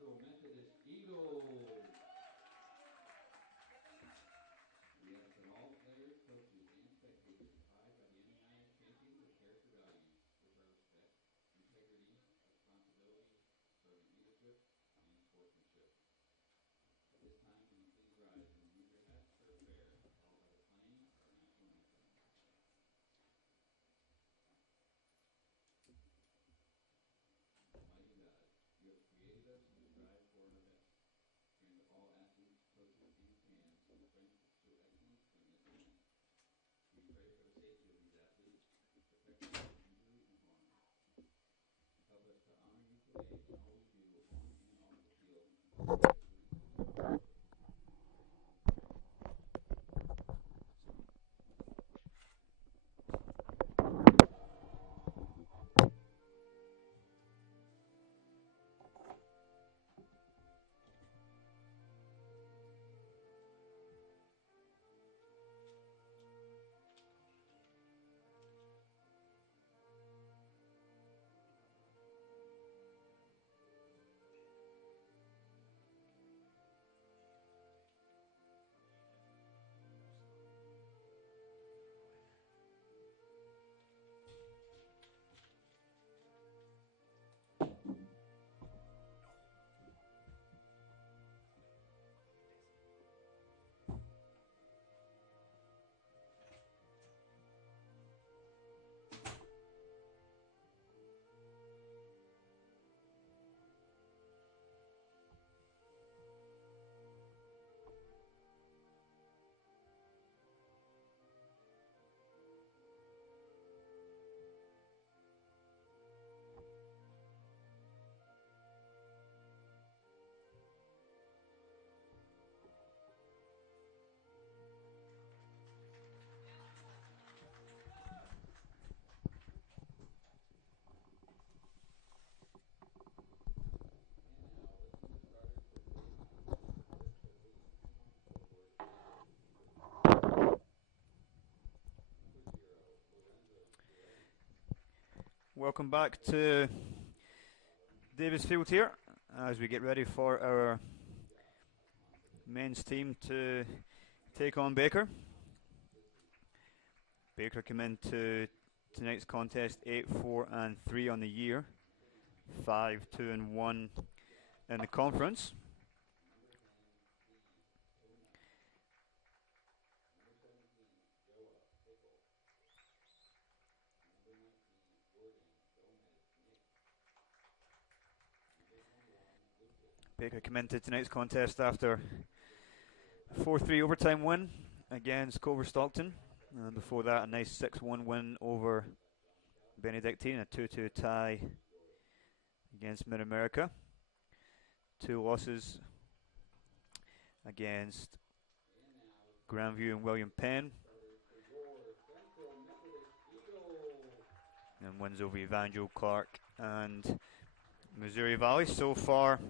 Methodist Eagles. We ask that all players, coaches, and spectators abide by the unionized teachings of character values, which are respect, integrity, responsibility, servant leadership, and sportsmanship. At this time, can you please rise and remove your hats for a prayer, followed by the playing of our national anthem. Almighty God, you have created us to strive for our best. Grant all athletes, coaches, and fans the strength to show excellence during this event. We pray for the safety of these athletes, protect them from injury and harm. Help us to honor you today in all we do on and off the field and provide excellence to the glory. Welcome back to Davis Field here as we get ready for our men's team to take on Baker. Baker come into tonight's contest 8-4-3 on the year, 5-2-1 in the conference. Baker come into tonight's contest after a 4-3 overtime win against Culver Stockton. And before that, a nice 6-1 win over Benedictine, a 2-2 tie against Mid-America. 2 losses against Grandview and William Penn. And wins over Evangel, Clark and Missouri Valley. So far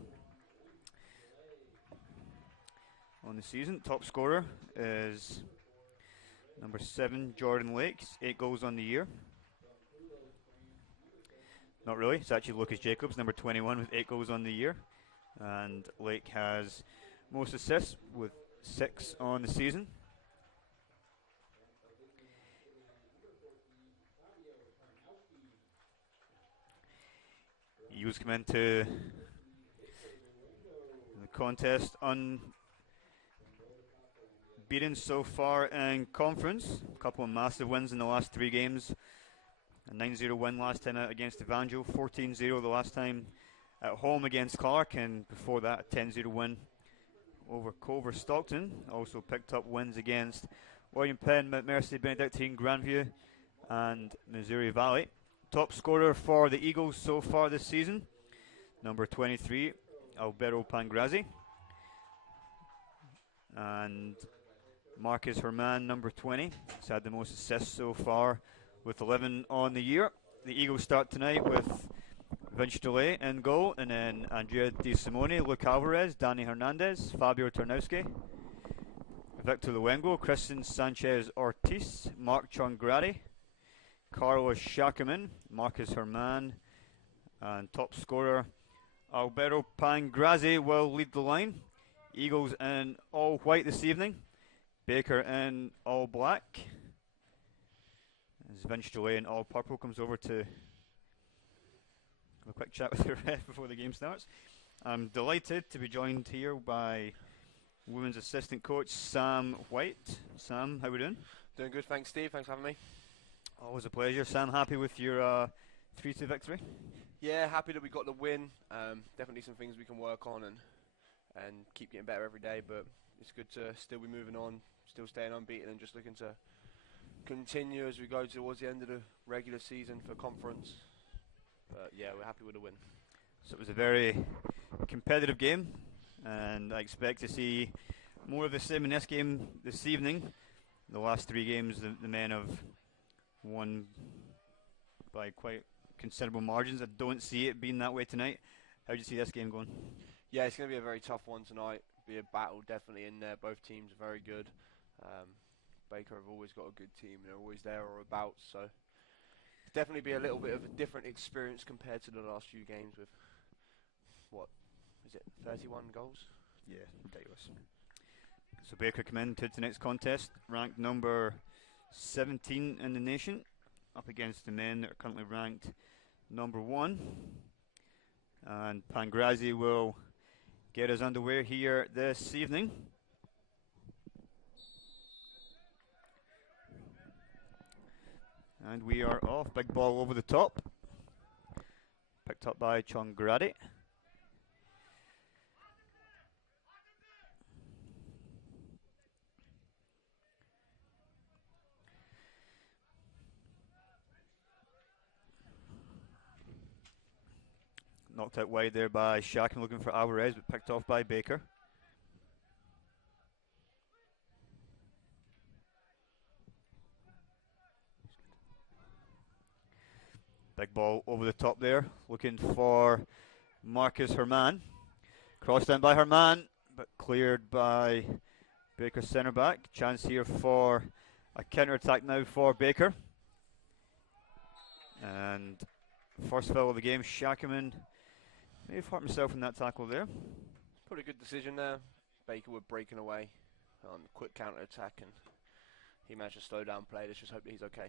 on the season, top scorer is number 7, Jordan Lakes, 8 goals on the year. Not really, it's actually Lucas Jacobs, number 21, with 8 goals on the year. And Lake has most assists with 6 on the season. Eagles come into the contest unbeaten so far in conference. A couple of massive wins in the last 3 games. A 9-0 win last time out against Evangel, 14-0 the last time at home against Clark, and before that a 10-0 win over Culver Stockton. Also picked up wins against William Penn, Mercy, Benedictine, Grandview and Missouri Valley. Top scorer for the Eagles so far this season, number 23, Alberto Pangrazzi. And Marcus Herman, number 20, has had the most assists so far with 11 on the year. The Eagles start tonight with Vince DeLay in goal, and then Andrea Di Simone, Luke Alvarez, Danny Hernandez, Fabio Tarnowski, Victor Luengo, Christian Sanchez Ortiz, Mark Chongradi, Carlos Shackerman, Marcus Herman, and top scorer Alberto Pangrazi will lead the line. Eagles in all white this evening. Baker in all black. As Vince Jolet in all purple comes over to have a quick chat with the ref before the game starts. I'm delighted to be joined here by women's assistant coach Sam White. Sam, how we doing? Doing good, thanks Steve, thanks for having me. Always a pleasure. Sam, happy with your 3-2 victory? Yeah, happy that we got the win. Definitely some things we can work on and keep getting better every day, but it's good to still be moving on, still staying unbeaten and just looking to continue as we go towards the end of the regular season for conference. But yeah, we're happy with the win. So it was a very competitive game, and I expect to see more of the same in this game this evening. The last 3 games, the men have won by quite considerable margins. I don't see it being that way tonight. How do you see this game going? Yeah, it's going to be a very tough one tonight. Be a battle definitely in there. Both teams are very good. Baker have always got a good team. They're always there or about. So definitely be a little bit of a different experience compared to the last few games with, what, is it 31 goals? Yeah, ridiculous. So Baker come into tonight's contest ranked number 17 in the nation, up against the men that are currently ranked number 1. And Pangrazi will get us underway here this evening. And we are off. Big ball over the top. Picked up by Chongradi. Knocked out wide there by Shakin, looking for Alvarez, but picked off by Baker. Big ball over the top there, looking for Marcus Herman. Crossed down by Herman, but cleared by Baker's centre back. Chance here for a counter attack now for Baker. And first foul of the game, Shakiman may have hurt himself in that tackle there. Probably a good decision there. Baker were breaking away on quick counter attack and he managed to slow down play. Let's just hope that he's okay.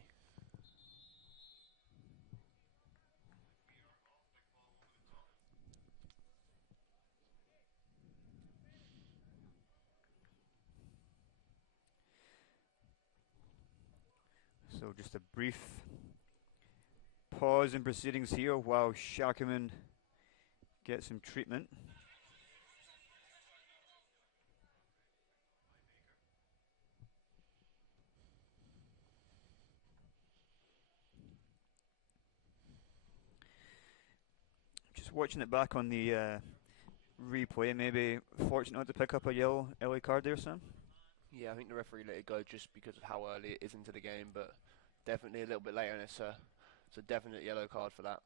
So just a brief pause in proceedings here while Shakiman gets some treatment. Just watching it back on the replay, maybe fortunate not to pick up a yellow LA card there, Sam? Yeah, I think the referee let it go just because of how early it is into the game, but definitely a little bit later and it's a definite yellow card for that.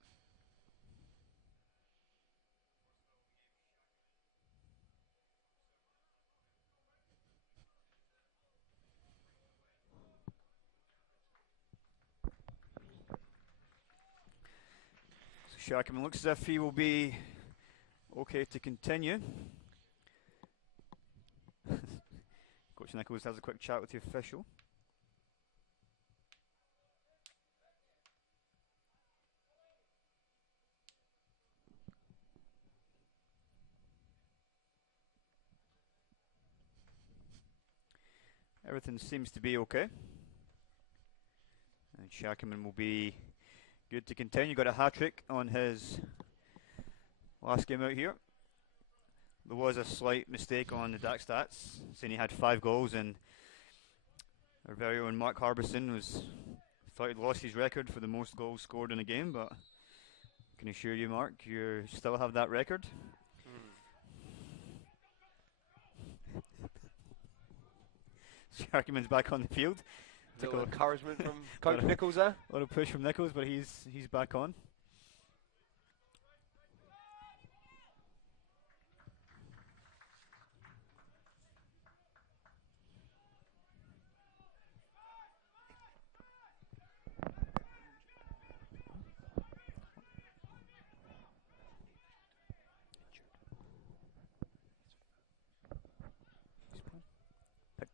So Shakiman looks as if he will be okay to continue. Coach Nichols has a quick chat with the official. Everything seems to be okay. And Shakiman will be good to continue. Got a hat-trick on his last game out here. There was a slight mistake on the DAC stats, saying he had 5 goals, and our very own Mark Harbison thought he'd lost his record for the most goals scored in a game, but I can assure you, Mark, you still have that record. Shakiman's back on the field. A little encouragement from Coach Nichols there. A little push from Nichols, but he's back on.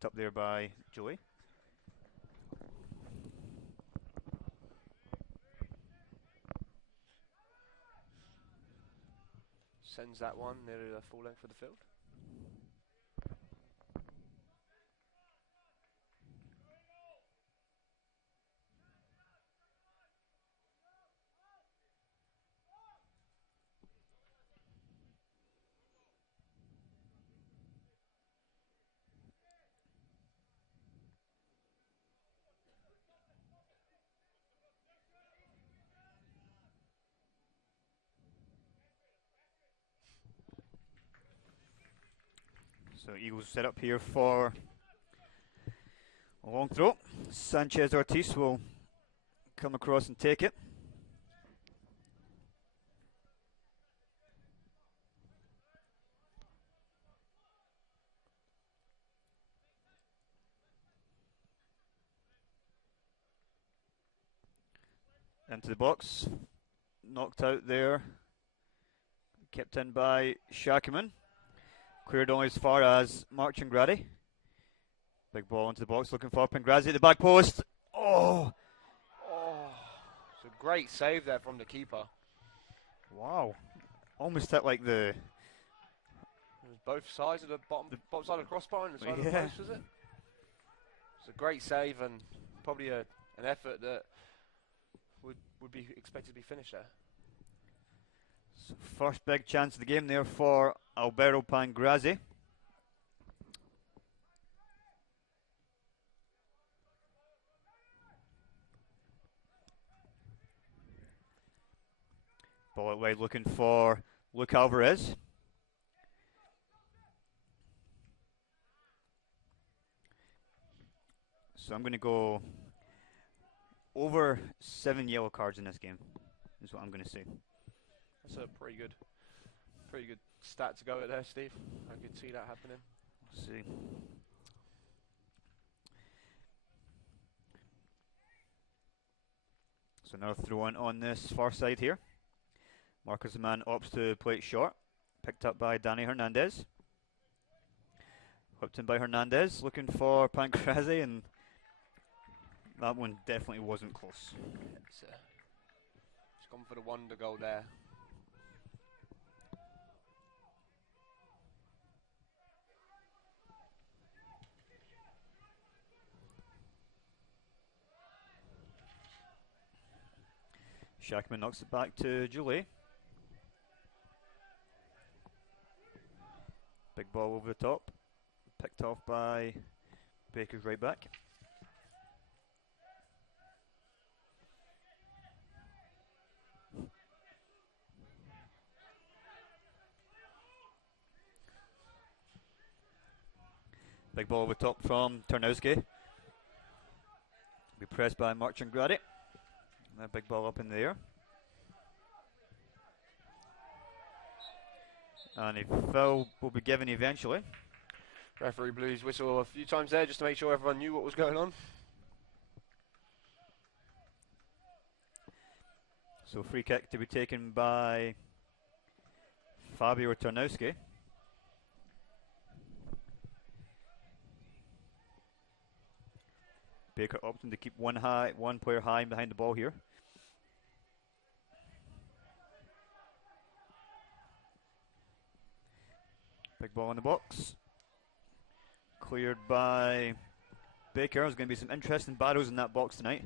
Picked up there by Joey. Sends that one nearly the full length of the field. So Eagles set up here for a long throw. Sanchez Ortiz will come across and take it. Into the box. Knocked out there. Kept in by Shackerman. Cleared only as far as Marchingradi. Big ball into the box, looking for Pangrazi at the back post. Oh! It's a great save there from the keeper. Wow. Almost hit like the... It was both sides of the bottom side of the crossbar and the side of the Yeah. post, was it? It's a great save and probably an effort that would be expected to be finished there. So first big chance of the game there for Alberto Pangrazi. Ball out wide looking for Luke Alvarez. So I'm going to go over 7 yellow cards in this game, is what I'm going to say. That's a pretty good stat to go at there, Steve. I could see that happening. Let's see. So now throw in on this far side here. Marcus Mann opts to play it short. Picked up by Danny Hernandez. Whipped in by Hernandez, looking for Pangrazi, and that one definitely wasn't close. It's gone for the wonder goal there. Shackman knocks it back to Julie. Big ball over the top. Picked off by Baker's right back. Big ball over top from Tarnowski. Be pressed by Marchingradi. And a big ball up in the air. And a foul will be given eventually. Referee blew his whistle a few times there just to make sure everyone knew what was going on. So free kick to be taken by Fabio Tarnowski. Baker opting to keep one player high behind the ball here. Big ball in the box. Cleared by Baker. There's going to be some interesting battles in that box tonight.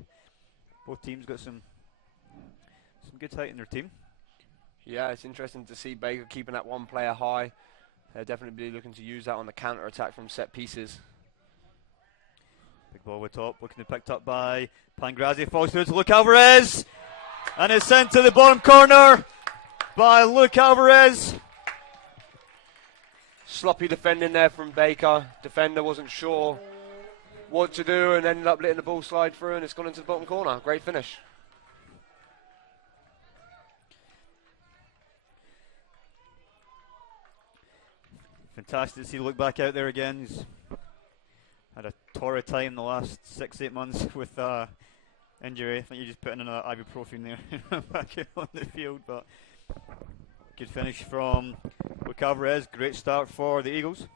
Both teams got some good height in their team. Yeah, it's interesting to see Baker keeping that one player high. They're definitely looking to use that on the counter-attack from set pieces. Big ball over top, looking to be picked up by Pangrazi. Falls through to Luke Alvarez. And it's sent to the bottom corner by Luke Alvarez. Sloppy defending there from Baker. Defender wasn't sure what to do and ended up letting the ball slide through, and it's gone into the bottom corner. Great finish. Fantastic to see Luke back out there again. He's had a torrid time the last 6-8 months with injury. I think you're just putting in an ibuprofen there back on the field, but good finish from Luke Alvarez. Great start for the Eagles.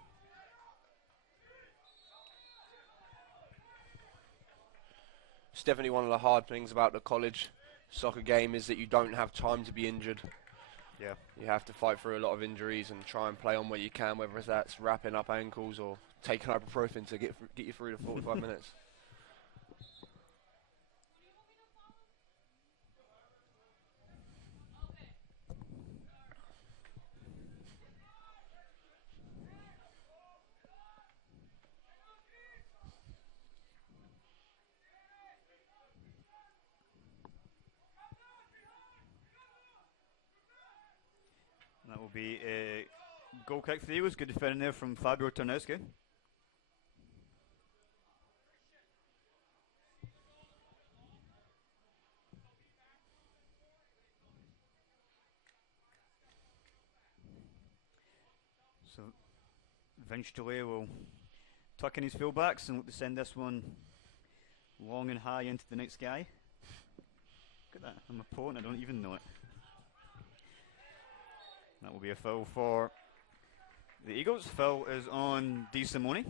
It's definitely one of the hard things about the college soccer game is that you don't have time to be injured. Yeah. You have to fight through a lot of injuries and try and play on where you can, whether that's wrapping up ankles or taking ibuprofen to get you through the 45 minutes. That will be a goal kick for the Eagles. Good defending there from Fabio Tarnowski. So Vince Delay will tuck in his fullbacks and look to send this one long and high into the next guy. Look at that, I'm a opponent, I don't even know it. That will be a foul for the Eagles. Foul is on Di Simone.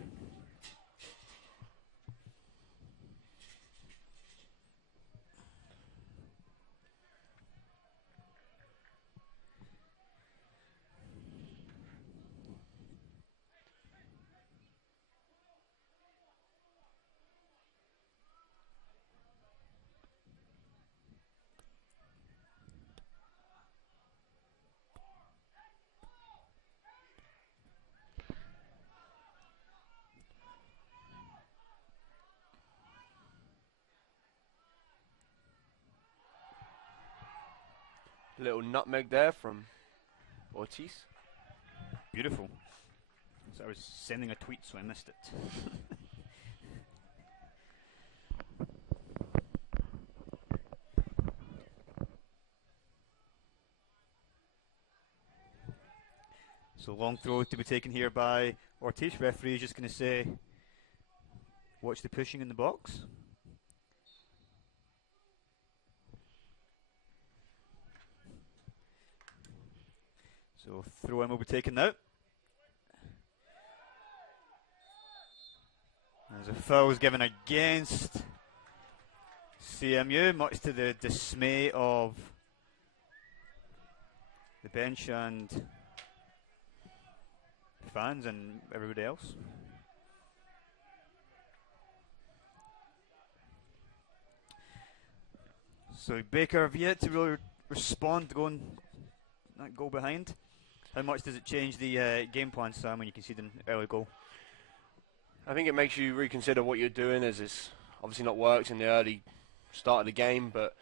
Little nutmeg there from Ortiz. Beautiful. So I was sending a tweet, so I missed it. So long throw to be taken here by Ortiz. Referee is just going to say, watch the pushing in the box. So throw in will be taken now. As a foul is given against CMU, much to the dismay of the bench and fans and everybody else. So Baker have yet to really respond to going that goal behind. How much does it change the game plan, Sam, when you concede an early goal? I think it makes you reconsider what you're doing, as it's obviously not worked in the early start of the game, but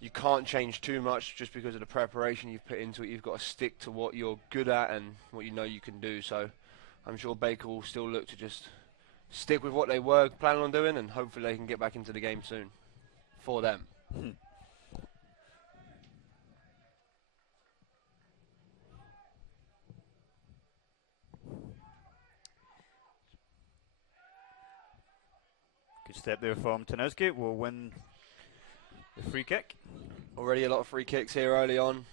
you can't change too much just because of the preparation you've put into it. You've got to stick to what you're good at and what you know you can do. So I'm sure Baker will still look to just stick with what they were planning on doing, and hopefully they can get back into the game soon for them. Good step there from Tarnowski. Will win the free kick. Already a lot of free kicks here early on.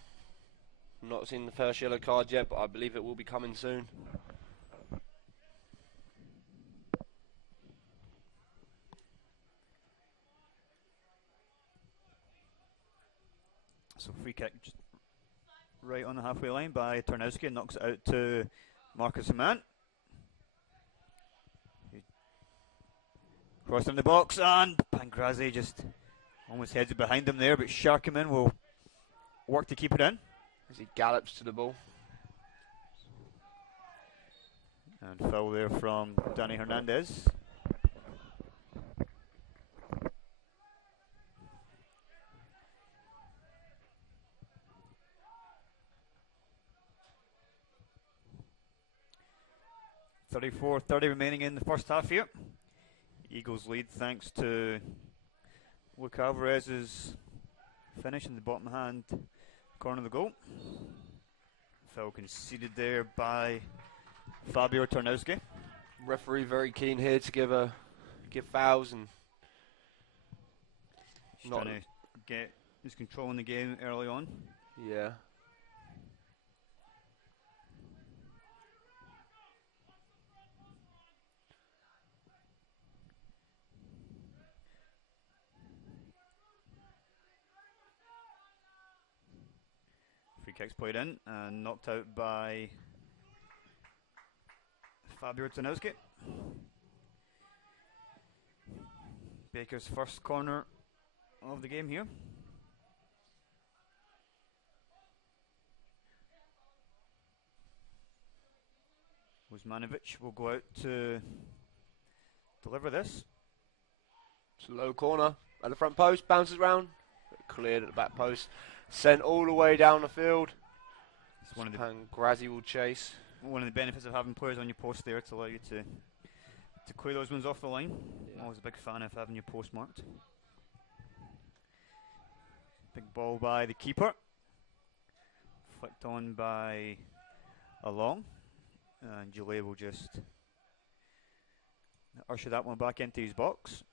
Not seen the first yellow card yet, but I believe it will be coming soon. So free kick just right on the halfway line by Tarnowski and knocks it out to Marcus Amant. Crossed in the box and Pangrazi just almost heads it behind him there, but Sharkaman will work to keep it in. As he gallops to the ball. And foul there from Danny Hernandez. .34-30 remaining in the first half here. Eagles lead thanks to Luke Alvarez's finish in the bottom hand corner of the goal. Foul conceded there by Fabio Tarnowski. Referee very keen here to give fouls and He's trying to get his control in the game early on. Yeah. Kick's played in and knocked out by Fabio Tanowski. Baker's first corner of the game here. Wuzmanovic will go out to deliver this. It's a low corner at the front post, bounces round, cleared at the back post, sent all the way down the field. It's one of the Grazzi will chase. One of the benefits of having players on your post there to allow you to clear those ones off the line. Yeah. Always a big fan of having your post marked. Big ball by the keeper. Flicked on by Along. And Gillet will just usher that one back into his box.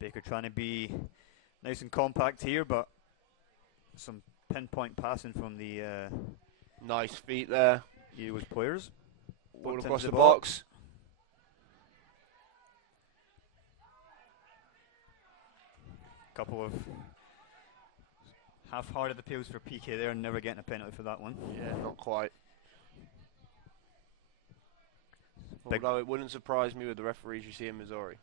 Baker trying to be nice and compact here, but some pinpoint passing from the Nice feet there. Eagles players. Ball Whipped across into the box. Couple of half-hearted appeals for PK there, and never getting a penalty for that one. Yeah, not quite. Big Although it wouldn't surprise me with the referees you see in Missouri.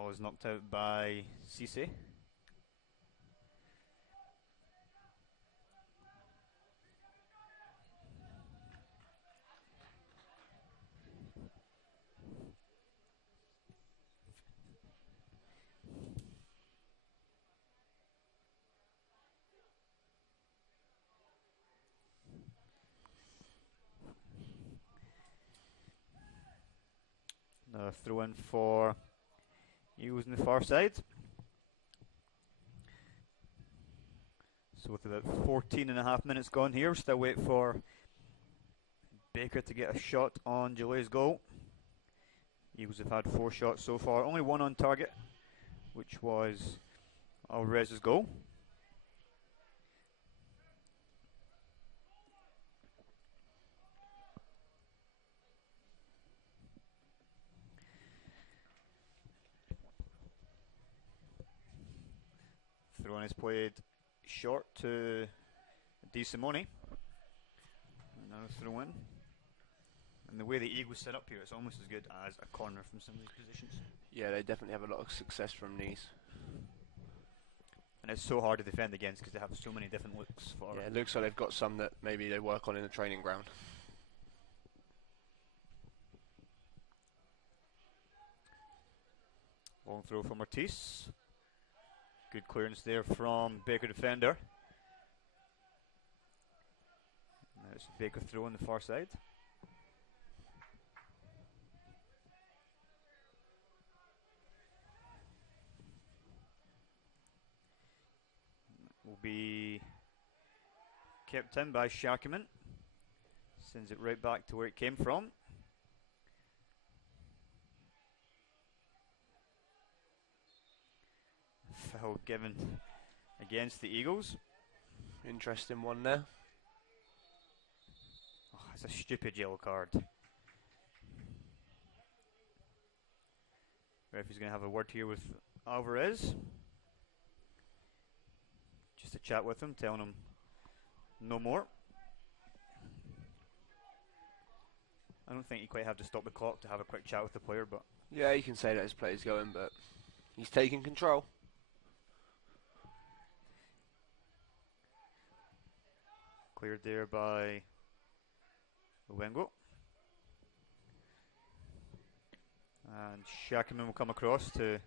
ball is knocked out by Cisse. Another throw in for Eagles on the far side. So with about 14.5 minutes gone here, still wait for Baker to get a shot on Gillet's goal. Eagles have had 4 shots so far, only 1 on target, which was Alvarez's goal. Throw in is played short to Di Simone. Another throw in. And the way the Eagles set up here, it's almost as good as a corner from some of these positions. Yeah, they definitely have a lot of success from these. And it's so hard to defend against because they have so many different looks for. Yeah, it looks like they've got some that maybe they work on in the training ground. Long throw from Ortiz. Good clearance there from Baker defender. There's Baker throw on the far side. Will be kept in by Sharkiman. Sends it right back to where it came from. Foul given against the Eagles. Interesting one there. Oh, it's a stupid yellow card. Referee's going to have a word here with Alvarez. Just to chat with him, telling him no more. I don't think you quite have to stop the clock to have a quick chat with the player, but Yeah, you can say that his play's going, but he's taking control. cleared there by Luengo. And Shakaman will come across to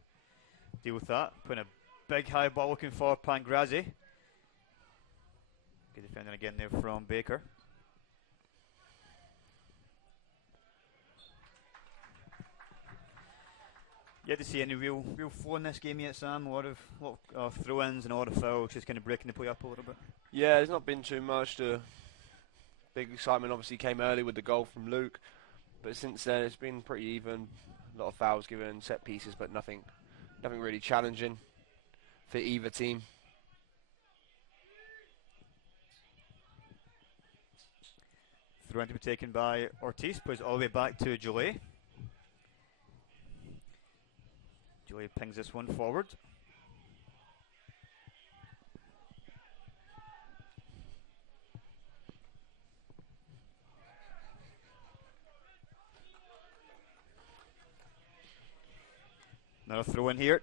deal with that. Putting a big high ball looking for Pangrazzi. Good defending again there from Baker. Yet to see any real flow in this game yet, Sam. A lot of throw-ins and a lot of fouls, just kind of breaking the play up a little bit. Yeah, there's not been too much. The big excitement obviously came early with the goal from Luke, but since then it's been pretty even. A lot of fouls given, set pieces, but nothing Nothing really challenging for either team. Throw in to be taken by Ortiz, plays all the way back to Jolie. Jolie pings this one forward. Another throw in here.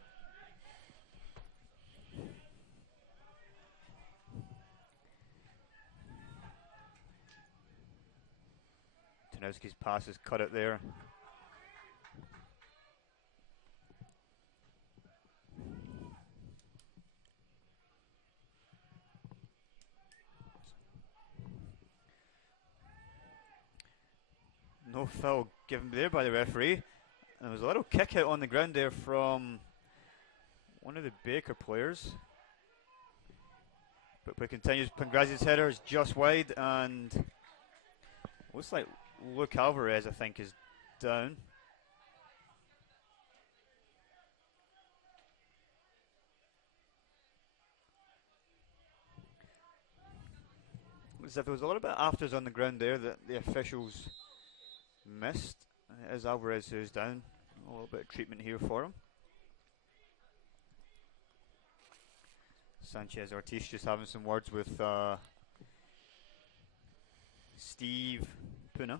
Tanowski's pass is cut out there. No foul given there by the referee. And there was a little kick out on the ground there from one of the Baker players. But play continues. Pangrazi's header is just wide, and looks like Luke Alvarez, I think, is down. Looks as if there was a little bit of afters on the ground there that the officials missed. It is Alvarez who's down. A little bit of treatment here for him. Sanchez Ortiz just having some words with Steve Puna.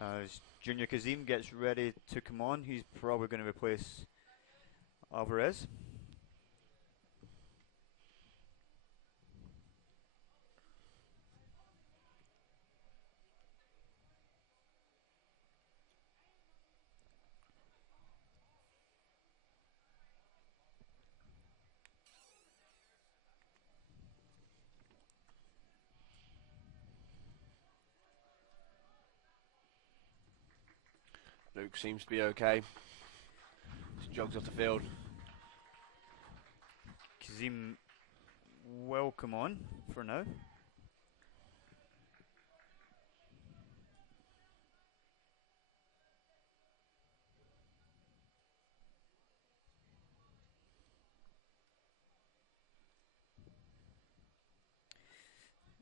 As Junior Kazim gets ready to come on, he's probably going to replace Alvarez. Luke seems to be okay. Just jogs off the field. Kazim will come on for now.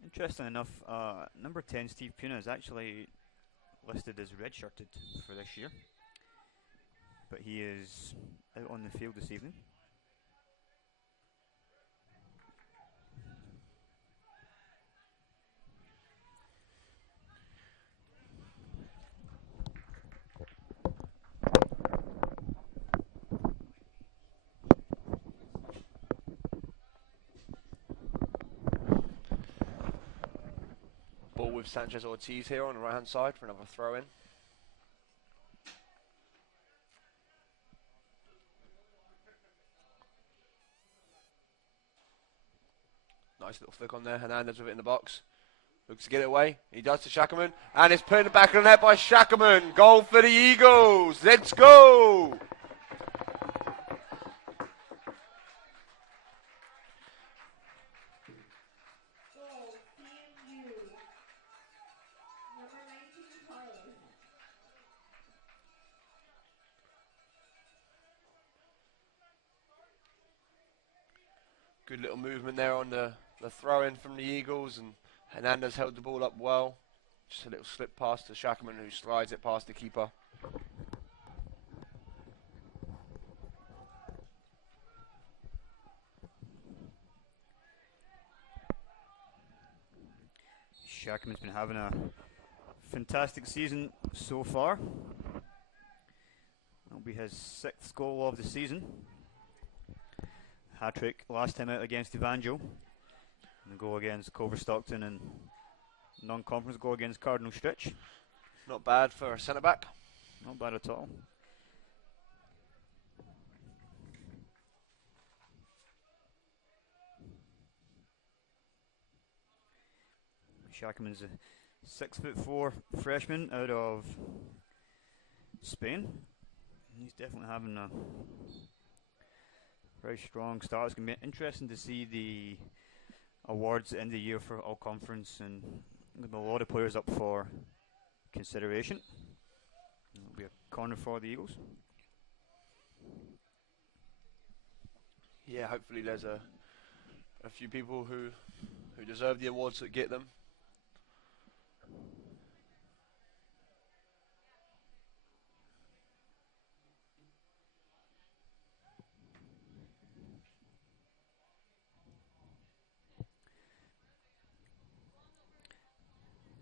Interesting enough, number 10 Steve Puna is actually listed as redshirted for this year, but he is out on the field this evening. Ball with Sanchez Ortiz here on the right hand side for another throw in. Nice little flick on there. Hernandez with it in the box. Looks to get it away. He does to Shackerman. And it's put in the back of the net by Shackerman. Goal for the Eagles. Let's go. Good little movement there on the throw-in from the Eagles, and Hernandez held the ball up well. Just a little slip pass to Shackerman, who slides it past the keeper. Shackerman's been having a fantastic season so far. That'll be his 6th goal of the season. Hat-trick last time out against Evanjo. And the goal against Culver Stockton, and non-conference goal against Cardinal Stritch. Not bad for a centre-back. Not bad at all. Shackerman's a 6'4" freshman out of Spain. He's definitely having a very strong start. It's going to be interesting to see the awards at the end of the year for all conference, and there'll be a lot of players up for consideration. It'll be a corner for the Eagles. Yeah, hopefully there's a few people who deserve the awards that get them.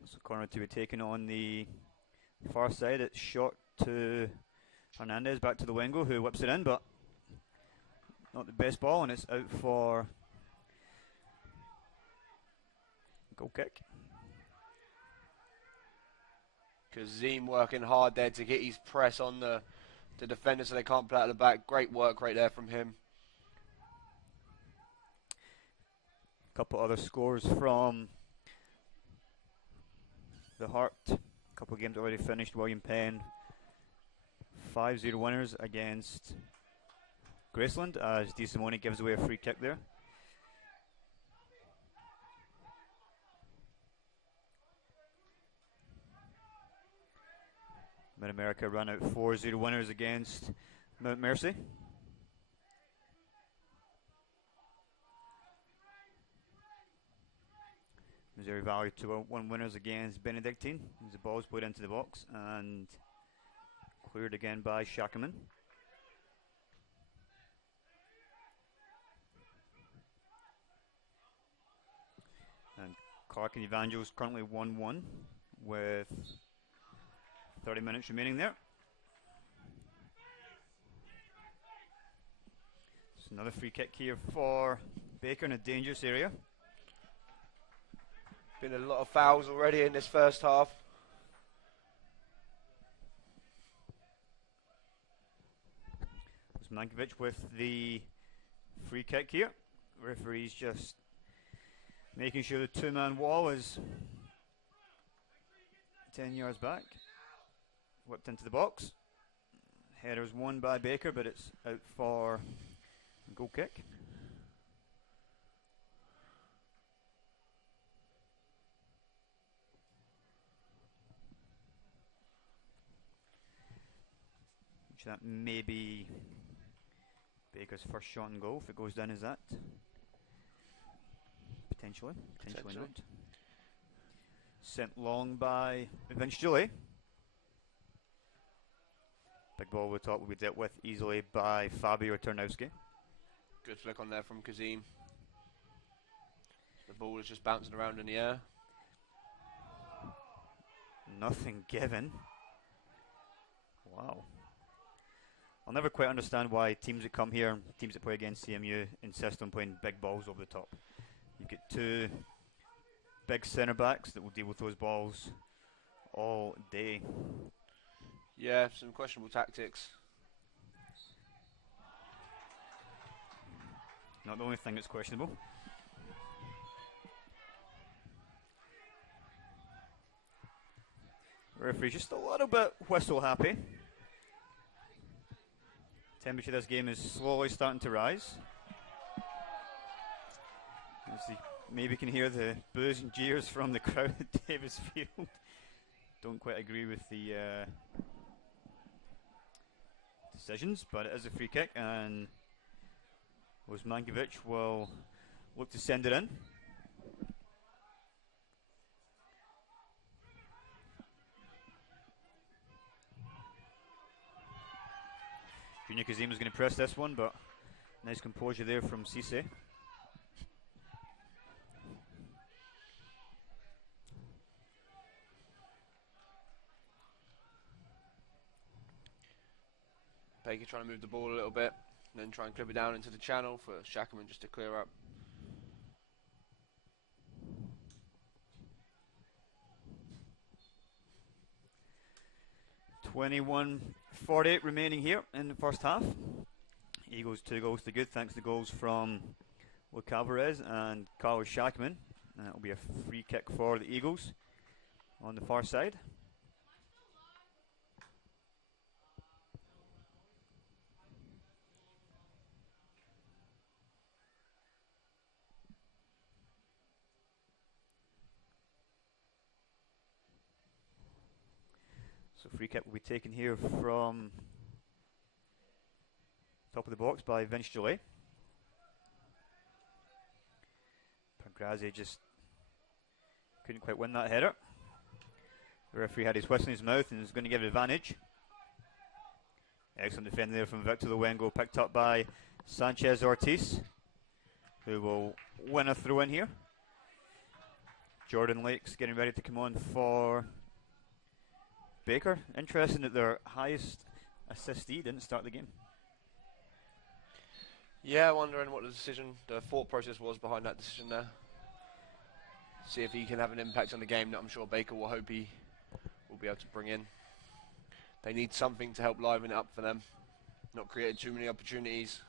So corner to be taken on the far side. It's shot to Hernandez, back to the Wengo, who whips it in, but not the best ball, and it's out for goal kick. Kazim working hard there to get his press on the defender so they can't play out the back. Great work right there from him. A couple other scores from the Heart. A couple of games already finished. William Penn 5-0 winners against Graceland as Di Simone gives away a free kick there. Mid-America run out 4-0 winners against Mount Mercy. Missouri Valley 2-1 winners against Benedictine. As the ball is put into the box and cleared again by Shackerman. And Clark and Evangels currently 1-1 with 30 minutes remaining there. It's another free kick here for Baker in a dangerous area. Been a lot of fouls already in this first half. It's Mankiewicz with the free kick here. Referee's just making sure the two-man wall is 10 yards back. Whipped into the box. Header's won by Baker, but it's out for a goal kick. Which that may be Baker's first shot on goal if it goes down as that. Potentially not. Sent long by Vince Julie. Big ball over the top will be dealt with easily by Fabio Turnowski. Good flick on there from Kazim. The ball is just bouncing around in the air. Nothing given. Wow. I'll never quite understand why teams that come here, teams that play against CMU, insist on playing big balls over the top. You get two big centre backs that will deal with those balls all day. Yeah, some questionable tactics. Not the only thing that's questionable. Referee just a little bit whistle happy. Temperature of this game is slowly starting to rise. As you maybe can hear the boos and jeers from the crowd at Davis Field. Don't quite agree with the decisions, but it is a free kick, and Mankiewicz will look to send it in. Junior Kazim is going to press this one, but nice composure there from Cisse. Baker trying to move the ball a little bit, and then try and clip it down into the channel for Shackerman just to clear up. (21:48) remaining here in the first half. Eagles 2 goals to good, thanks to goals from Luke Alvarez and Carlos Shackerman. And it will be a free kick for the Eagles on the far side. So free kick will be taken here from top of the box by Vince Gillet. Pangrazzi just couldn't quite win that header. The referee had his whistle in his mouth and is going to give it advantage. Excellent defending there from Victor Luengo, picked up by Sanchez Ortiz, who will win a throw in here. Jordan Lakes getting ready to come on for Baker. Interesting that their highest assistee didn't start the game. Yeah, wondering what the thought process was behind that decision there. See if he can have an impact on the game that I'm sure Baker will hope he will be able to bring in. They need something to help liven it up for them. Not create too many opportunities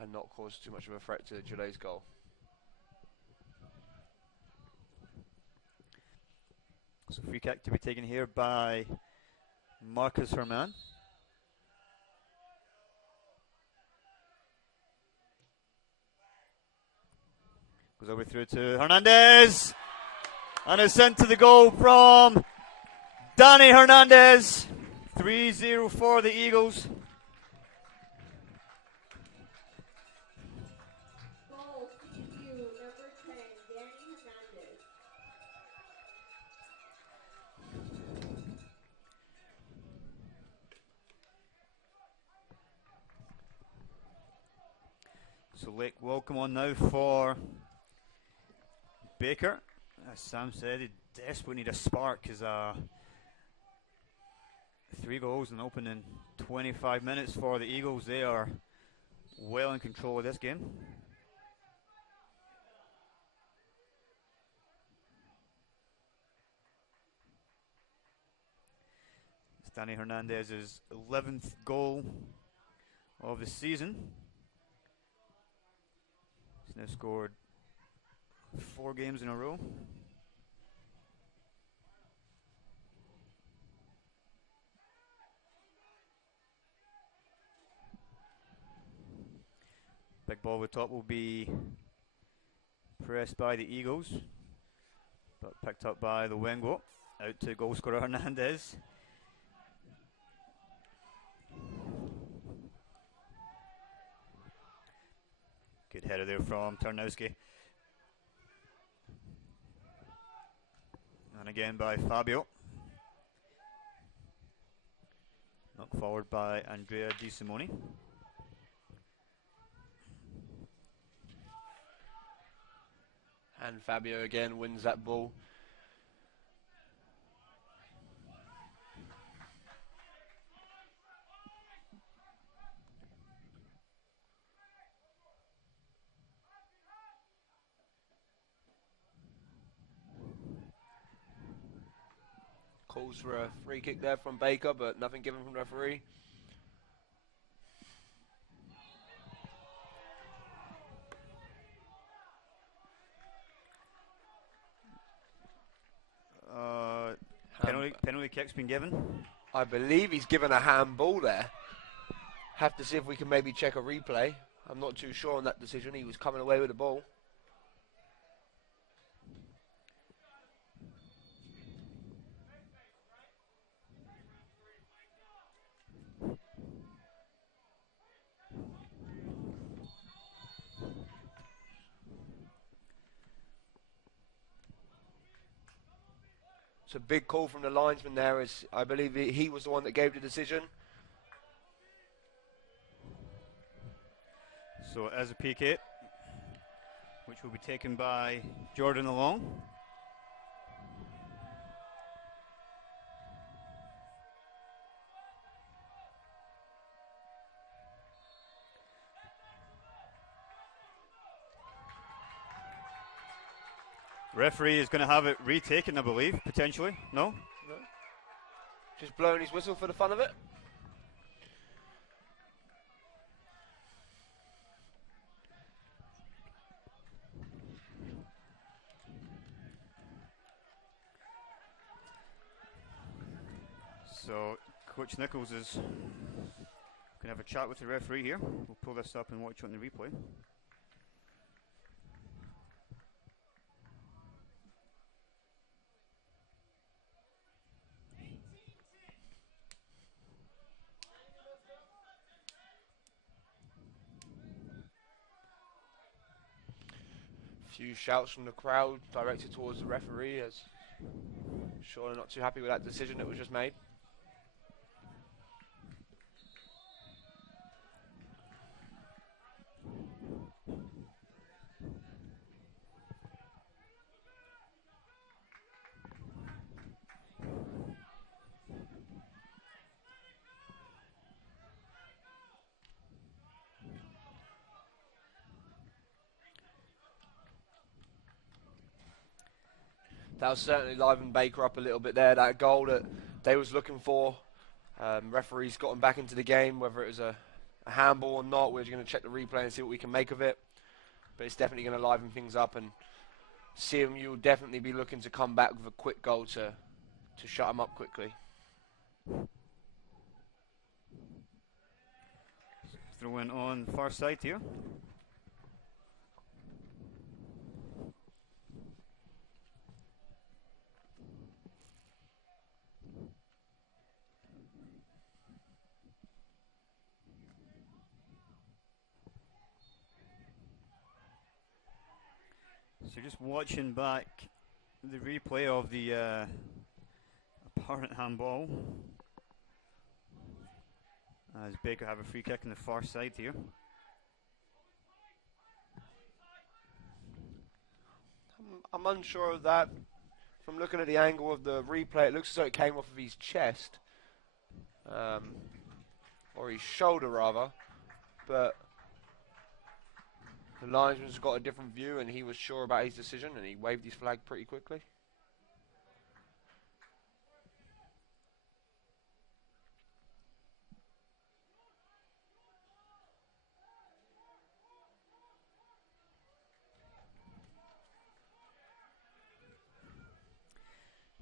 and not cause too much of a threat to Gillet's goal. So free kick to be taken here by Marcus Herman. Goes over through to Hernandez. And it's sent to the goal from Danny Hernandez. 3-0 for the Eagles. Goal, CU, number 10, Danny Hernandez. So Lake will come on now for Baker. As Sam said, he desperately need a spark because 3 goals in opening 25 minutes for the Eagles. They are well in control of this game. It's Danny Hernandez's 11th goal of the season. He's now scored 4 games in a row. Big ball over top will be pressed by the Eagles, but picked up by the Wengo. Out to goal scorer Hernandez. Good header there from Tarnowski. And again by Fabio. Knocked forward by Andrea Di Simone. And Fabio again wins that ball. Calls for a free kick there from Baker, but nothing given from the referee. Penalty kick's been given. I believe he's given a handball there. Have to see if we can maybe check a replay. I'm not too sure on that decision. He was coming away with the ball. It's a big call from the linesman there, as I believe he was the one that gave the decision. So as a PK, which will be taken by Jordan Along. Referee is going to have it retaken, I believe, potentially. No? No. Just blowing his whistle for the fun of it. So Coach Nichols is going to have a chat with the referee here. We'll pull this up and watch it on the replay. Few shouts from the crowd directed towards the referee, as surely not too happy with that decision that was just made. That was certainly livened Baker up a little bit there. That goal that they was looking for. Referees got him back into the game, whether it was a handball or not. We're just going to check the replay and see what we can make of it. But it's definitely going to liven things up, and CMU will definitely be looking to come back with a quick goal to shut them up quickly. Throw in on far side here. So just watching back the replay of the apparent handball, as Baker have a free kick on the far side here. I'm unsure of that. From looking at the angle of the replay, it looks as though it came off of his chest, or his shoulder rather, but the linesman's got a different view, and he was sure about his decision, and he waved his flag pretty quickly.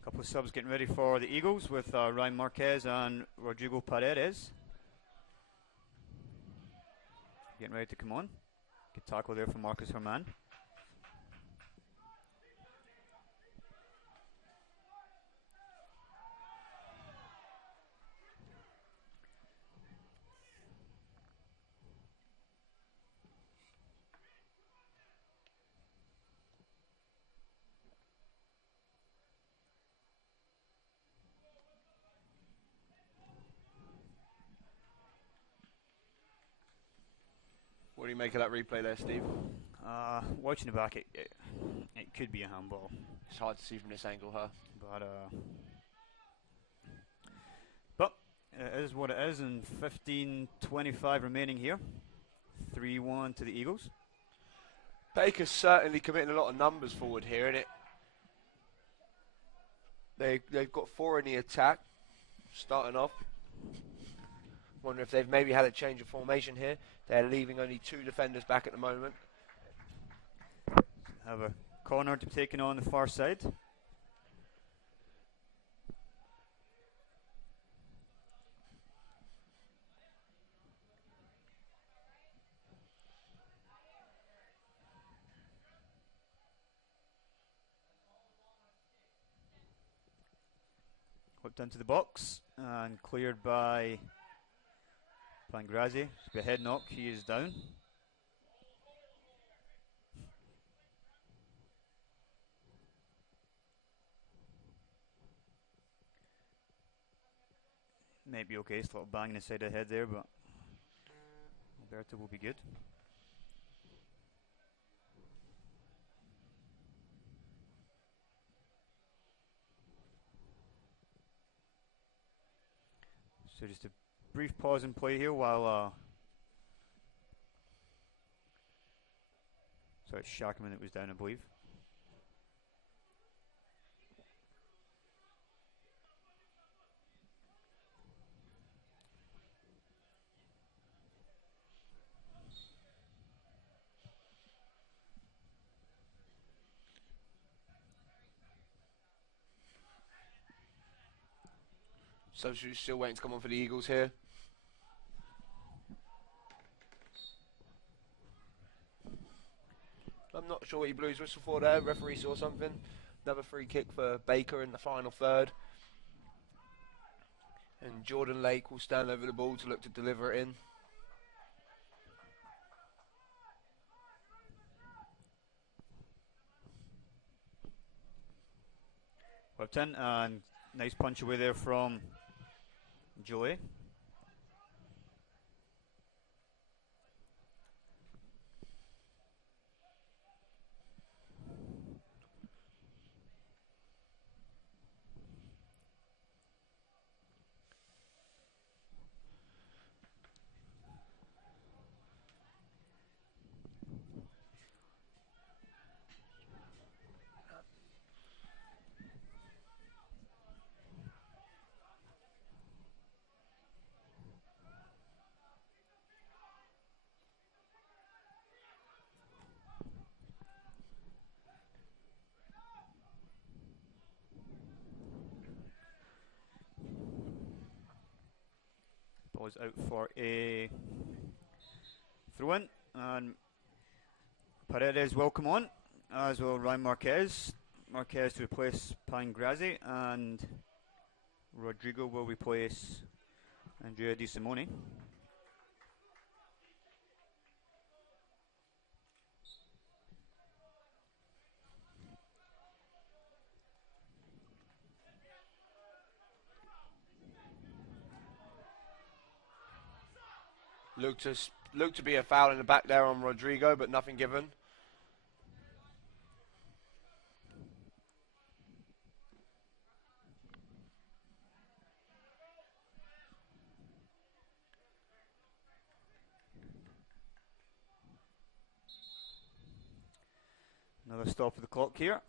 Couple of subs getting ready for the Eagles with Ryan Marquez and Rodrigo Paredes. Getting ready to come on. Good tackle there from Marcus Herman. What do you make of that replay there, Steve? Watching it back, it could be a handball. It's hard to see from this angle, huh? But it is what it is, and 15:25 remaining here. 3-1 to the Eagles. Baker's certainly committing a lot of numbers forward here, and they've got 4 in the attack, starting off. Wonder if they've maybe had a change of formation here. They're leaving only 2 defenders back at the moment. Have a corner to be taken on the far side. Whipped into the box and cleared by Pangrazi. It's a head knock, he is down. Might be okay, it's a little bang in the side of the head there, but Alberto will be good. So just a brief pause in play here while sorry, it's Sharkman that was down, I believe. Substitute still waiting to come on for the Eagles here. I'm not sure what he blew his whistle for there. Referee saw something. Another free kick for Baker in the final third. And Jordan Lake will stand over the ball to look to deliver it in. Whipped in, and nice punch away there from Joey. Ball's out for a throw in, and Paredes will come on, as will Ryan Marquez. Marquez to replace Pangrazi, and Rodrigo will replace Andrea Di Simone. Looked to be a foul in the back there on Rodrigo, but nothing given. Another stop of the clock here.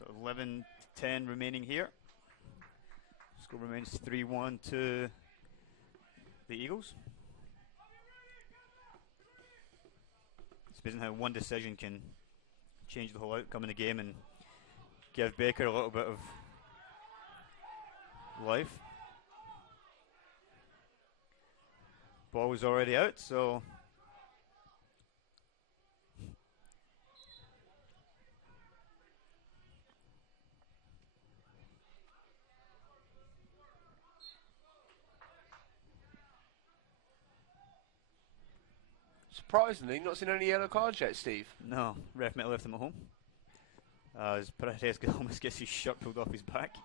So 11-10 remaining here. Score remains 3-1 to the Eagles. It's amazing how one decision can change the whole outcome of the game and give Baker a little bit of life. Ball was already out, so Surprisingly, not seen any yellow cards yet, Steve. no, ref might have left him at home. As Paredes almost gets his shirt pulled off his back.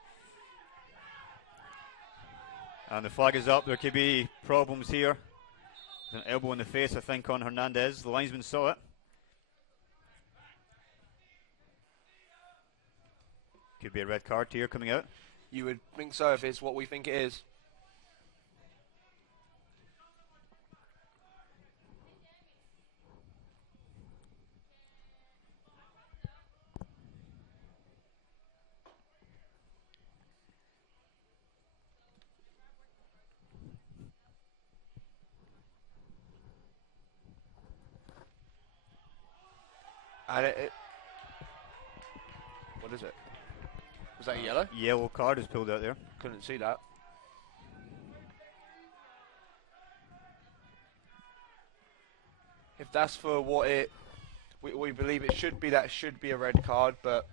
And the flag is up. There could be problems here. There's an elbow in the face, I think, on Hernandez. The linesman saw it. Could be a red card here coming out. You would think so if it's what we think it is. And what is it? Was that a yellow? Yellow card is pulled out there. Couldn't see that. If that's for what we believe it should be, that should be a red card, but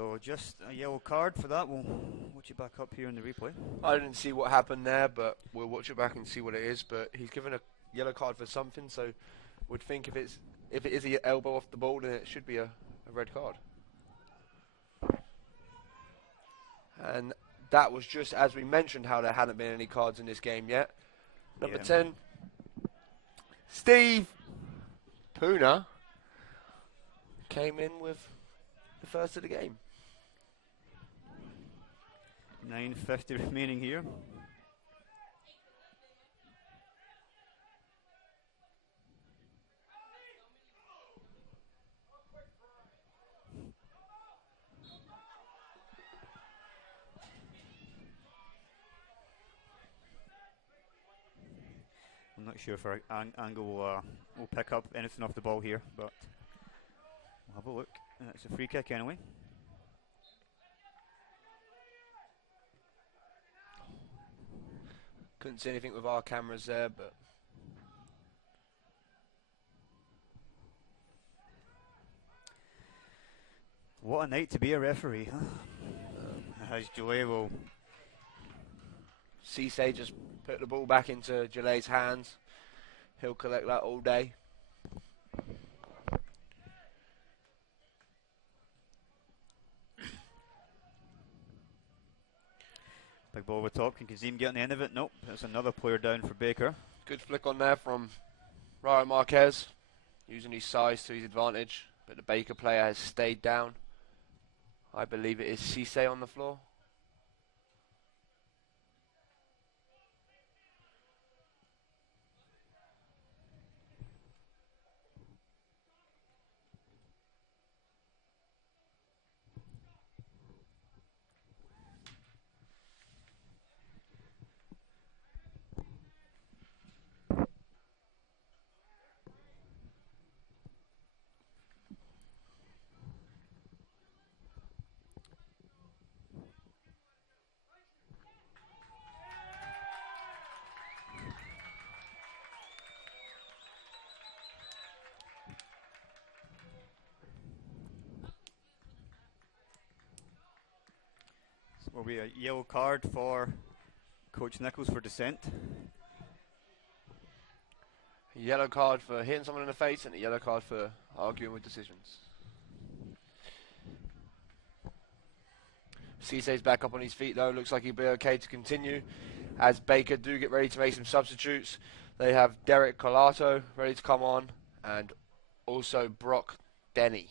So just a yellow card for that. We'll watch it back up here in the replay. I didn't see what happened there, but we'll watch it back and see what it is. But he's given a yellow card for something, so would think if it is a elbow off the ball, then it should be a red card. And that was just as we mentioned how there hadn't been any cards in this game yet. Number 10, Steve Puna came in with the first of the game. 9:50 remaining here. I'm not sure if our angle will pick up anything off the ball here, but we'll have a look. It's a free kick anyway. Couldn't see anything with our cameras there, but what a night to be a referee, huh? As Joey will. Cisse just put the ball back into Jalay's hands. He'll collect that all day. Big ball over top. Can Kazim get on the end of it? Nope. That's another player down for Baker. Good flick on there from Ryan Marquez, using his size to his advantage. But the Baker player has stayed down. I believe it is Cisse on the floor. Will be a yellow card for Coach Nichols for dissent. A yellow card for hitting someone in the face and a yellow card for arguing with decisions. Cisse's back up on his feet though. Looks like he'll be okay to continue as Baker do get ready to make some substitutes. They have Derek Colato ready to come on and also Brock Denny.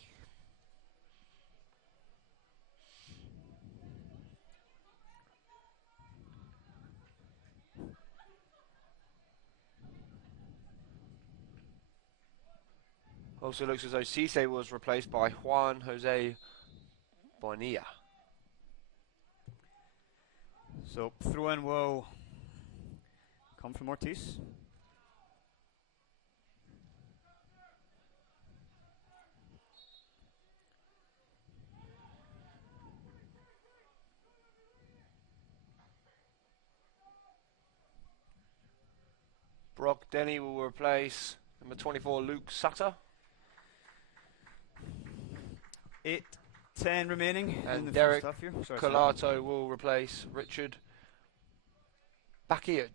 Also looks as though Cisse was replaced by Juan Jose Bonilla. So throw in will come from Ortiz. Brock Denny will replace number 24 Luke Sutter. 8:10 remaining in And the Derek first half here. Sorry, Colato will replace Richard Bakic.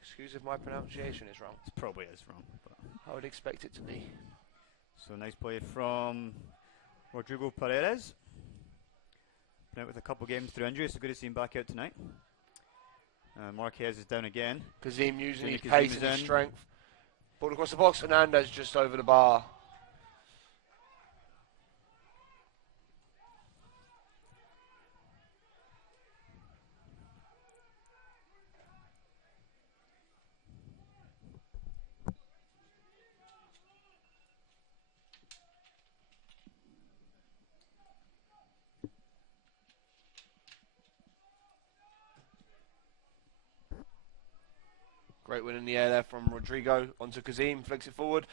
Excuse if my pronunciation is wrong. it probably is wrong. But I would expect it to be. so nice play from Rodrigo Paredes. Been out with a couple games through injury, so good to see him back out tonight. Marquez is down again. Kazim using his Kazim pace is and his in. strength. Ball across the box. Fernandez just over the bar. Great win in the air there from Rodrigo onto Kazim, flicks it forward.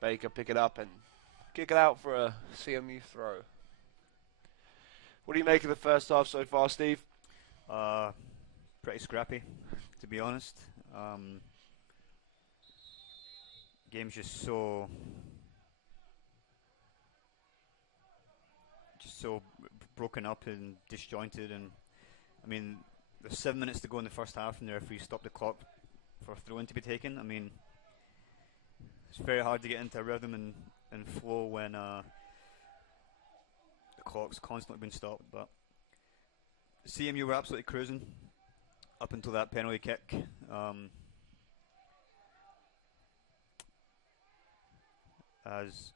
Baker pick it up and kick it out for a CMU throw. What do you make of the first half so far, Steve? Pretty scrappy, to be honest. Game's just so so broken up and disjointed. And I mean, there's 7 minutes to go in the first half, and the referee stopped the clock for a throw-in to be taken. I mean, it's very hard to get into rhythm and flow when the clock's constantly being stopped. But CMU were absolutely cruising up until that penalty kick. As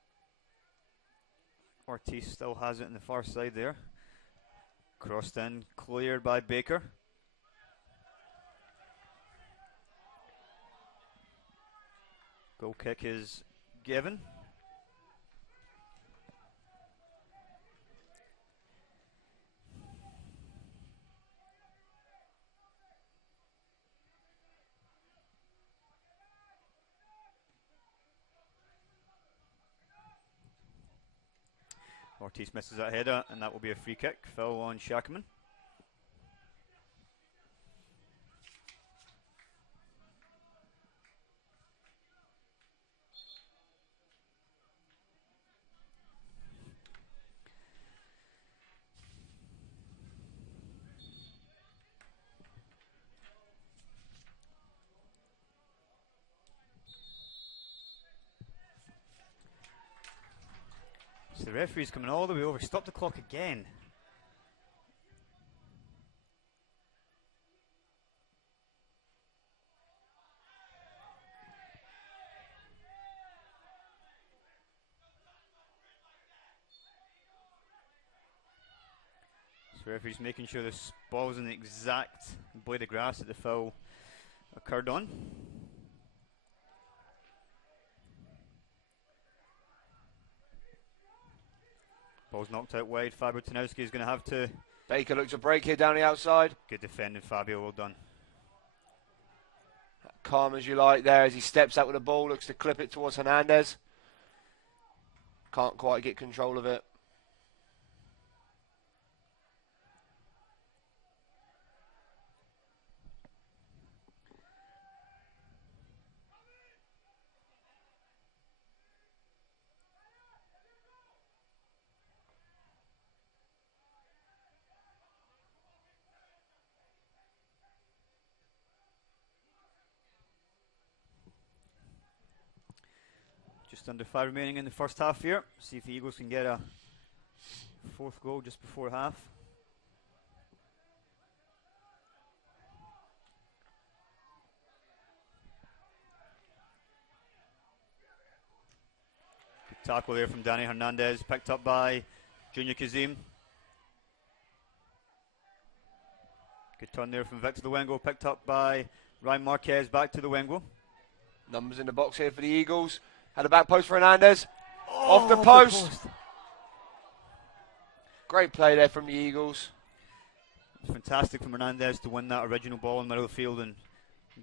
Ortiz still has it in the far side there. Crossed in, cleared by Baker. Goal kick is given. Ortiz misses that header, and that will be a free kick. Foul on Shackerman. So the referee's coming all the way over. Stop the clock again. So the referee's making sure this ball's in the exact blade of grass that the foul occurred on. Ball's knocked out wide. Fabio Tanowski is going to have to. Baker looks a break here down the outside. Good defending, Fabio. Well done. Calm as you like there as he steps out with the ball. Looks to clip it towards Hernandez. Can't quite get control of it. Just under 5 remaining in the first half here. See if the Eagles can get a fourth goal just before half. Good tackle there from Danny Hernandez, picked up by Junior Kazim. Good turn there from Victor Luengo, picked up by Ryan Marquez, back to Luengo. Numbers in the box here for the Eagles. Had a back post for Hernandez. Off the post. Great play there from the Eagles. It's fantastic from Hernandez to win that original ball in the middle of the field and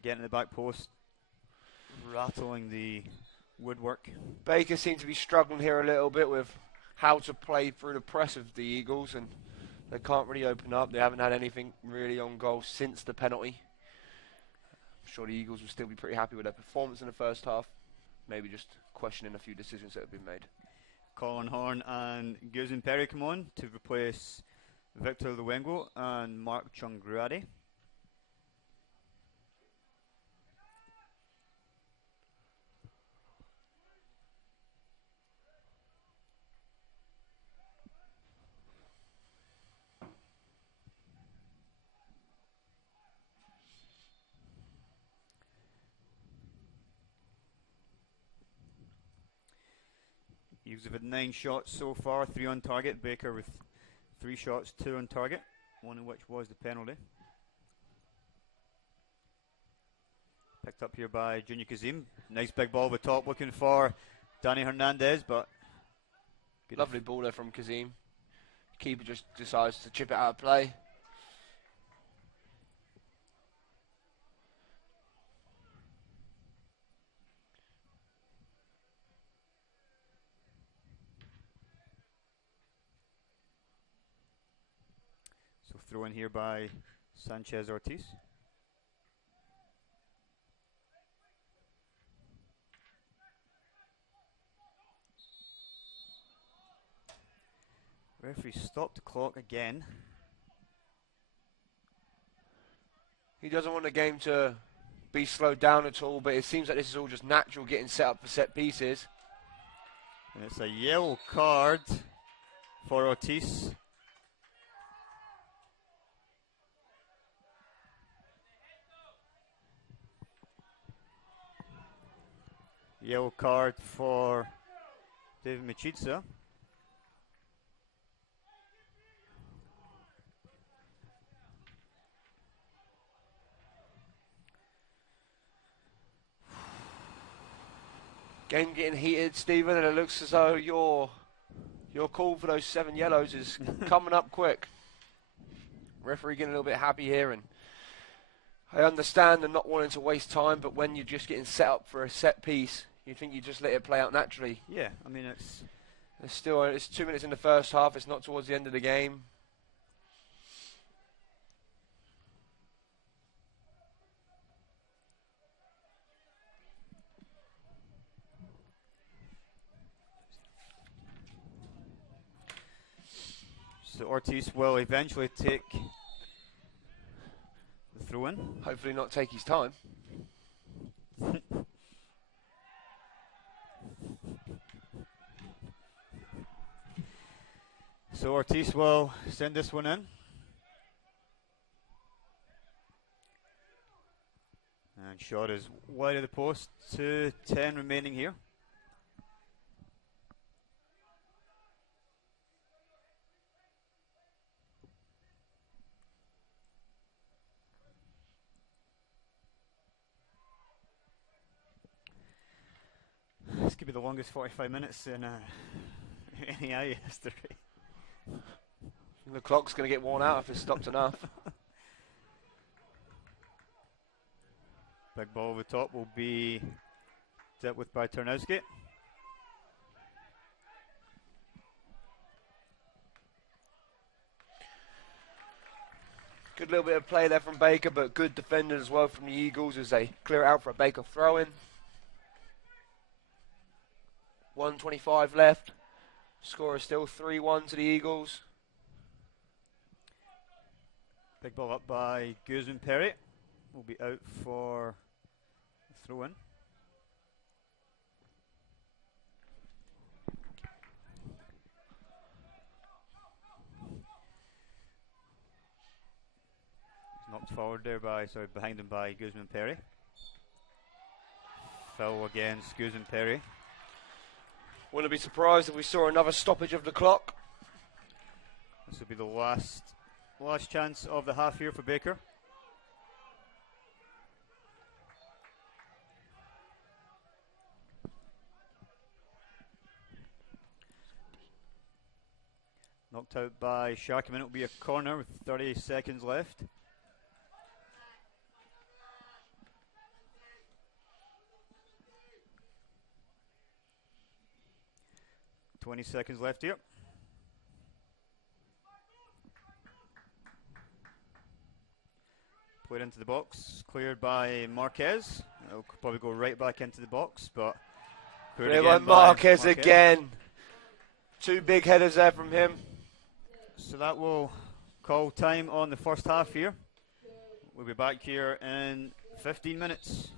get in the back post, rattling the woodwork. Baker seemed to be struggling here a little bit with how to play through the press of the Eagles, and they can't really open up. They haven't had anything really on goal since the penalty. I'm sure the Eagles will still be pretty happy with their performance in the first half. Maybe just questioning a few decisions that have been made. Colin Horn and Guzin Perry come on to replace Victor Luengo and Mark Chungradi. Eagles have had 9 shots so far, 3 on target. Baker with 3 shots, 2 on target, one of which was the penalty. Picked up here by Junior Kazim. Nice big ball over top, looking for Danny Hernandez, but lovely ball there from Kazim. Keeper just decides to chip it out of play. So throw in here by Sanchez Ortiz. Referee stopped the clock again. He doesn't want the game to be slowed down at all, but it seems like this is all just natural getting set up for set pieces. And it's a yellow card for Ortiz. Yellow card for David Machica. Game getting heated, Stephen, and it looks as though your call for those 7 yellows is coming up quick. Referee getting a little bit happy here, and I understand and not wanting to waste time, but when you're just getting set up for a set piece, you think you just let it play out naturally. Yeah, I mean it's It's 2 minutes in the first half. It's not towards the end of the game. so Ortiz will eventually take the throw in. Hopefully not take his time. So Ortiz will send this one in. And shot is wide of the post. 2:10 remaining here. This could be the longest 45 minutes in NEI history. The clock's going to get worn out if it's stopped enough. Big ball over the top will be dealt with by Tarnowski. Good little bit of play there from Baker, but good defending as well from the Eagles as they clear it out for a Baker throw-in. 1:25 left. Score is still 3-1 to the Eagles. Big ball up by Guzman Perry. Will be out for the throw-in. Knocked forward there behind him by Guzman Perry. Foul against Guzman Perry. Wouldn't be surprised if we saw another stoppage of the clock. This will be the last chance of the half here for Baker. Knocked out by Sharkman. It will be a corner with 30 seconds left. $20 seconds left here. Played into the box, cleared by Marquez. It'll probably go right back into the box, but Cleared by Marquez again. 2 big headers there from him. So that will call time on the first half here. We'll be back here in 15 minutes.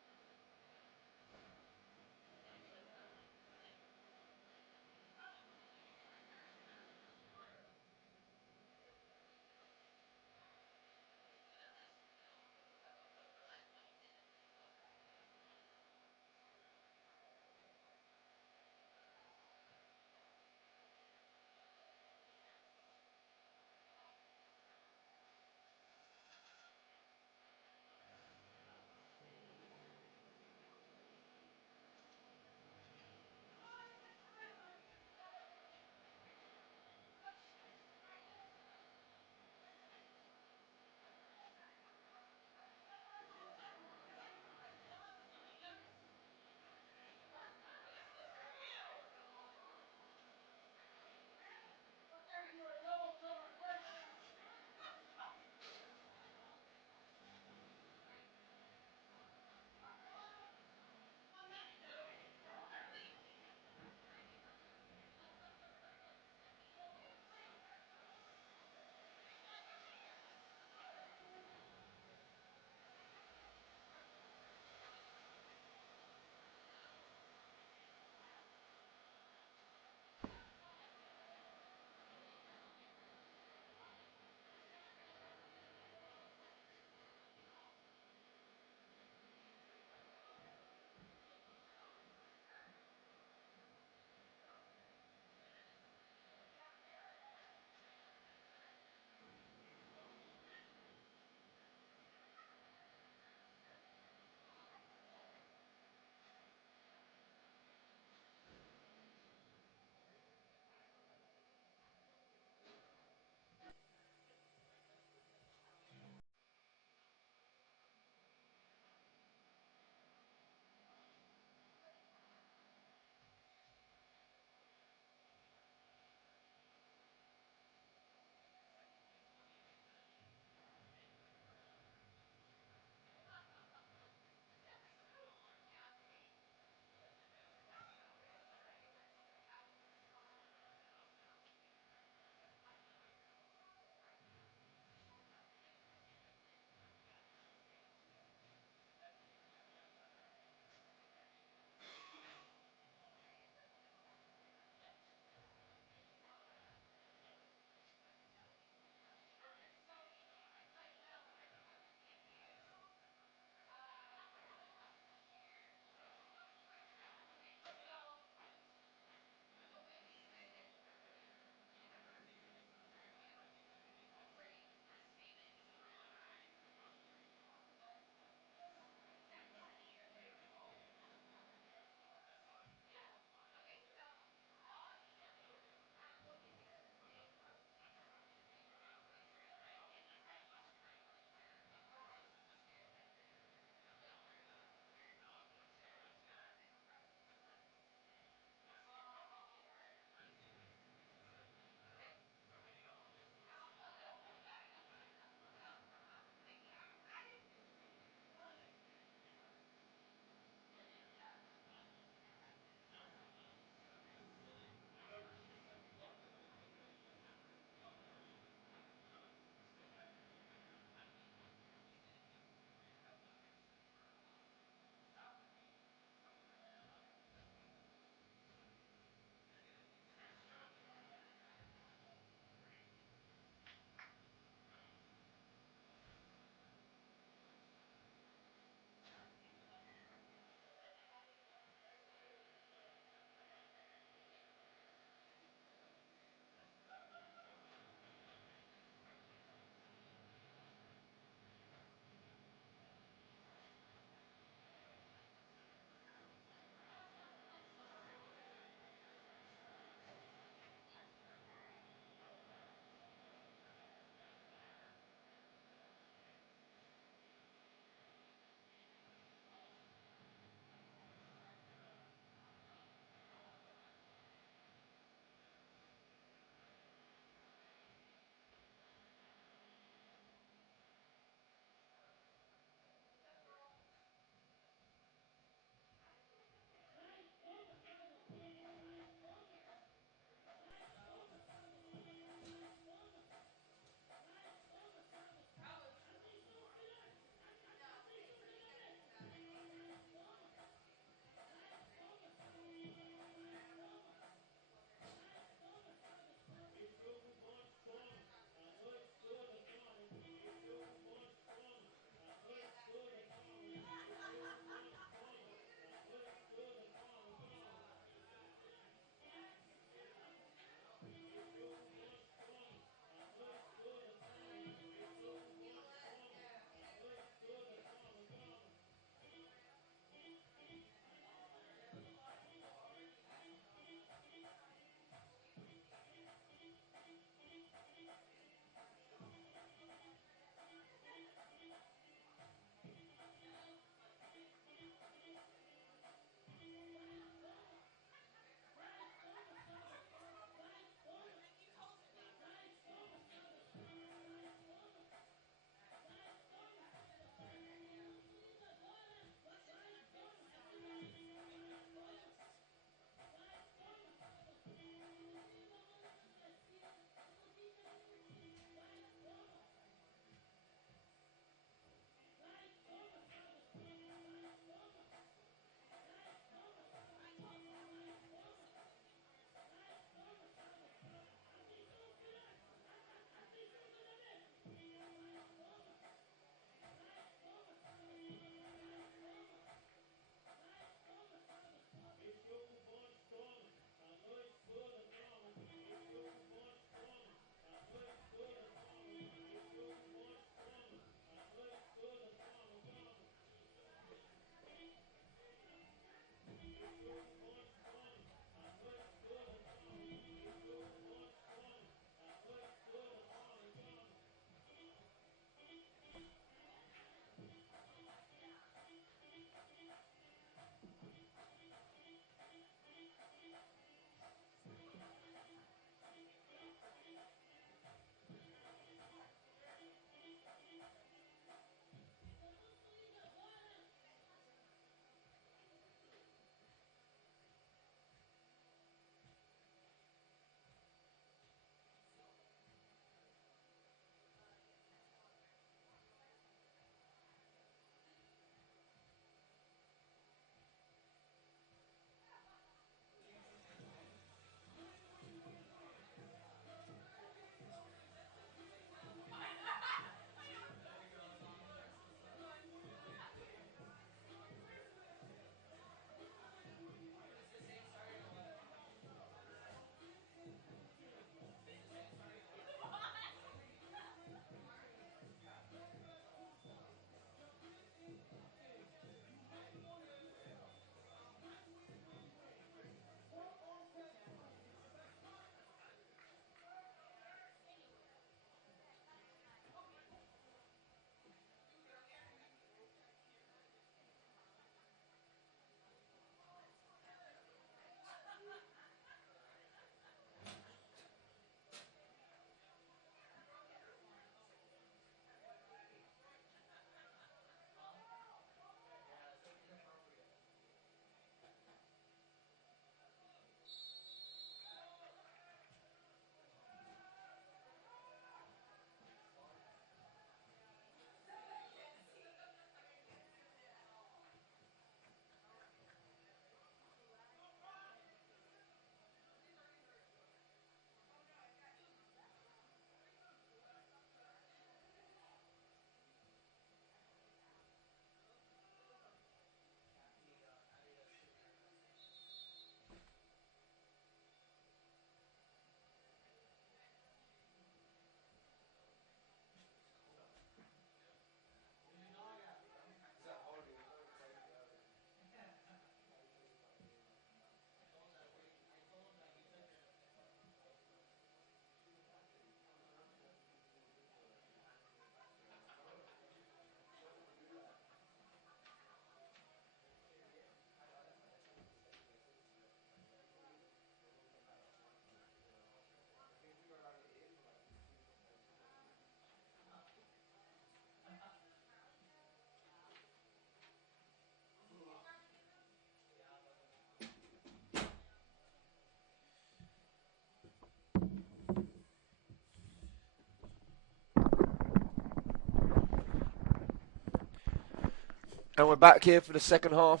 And we're back here for the second half.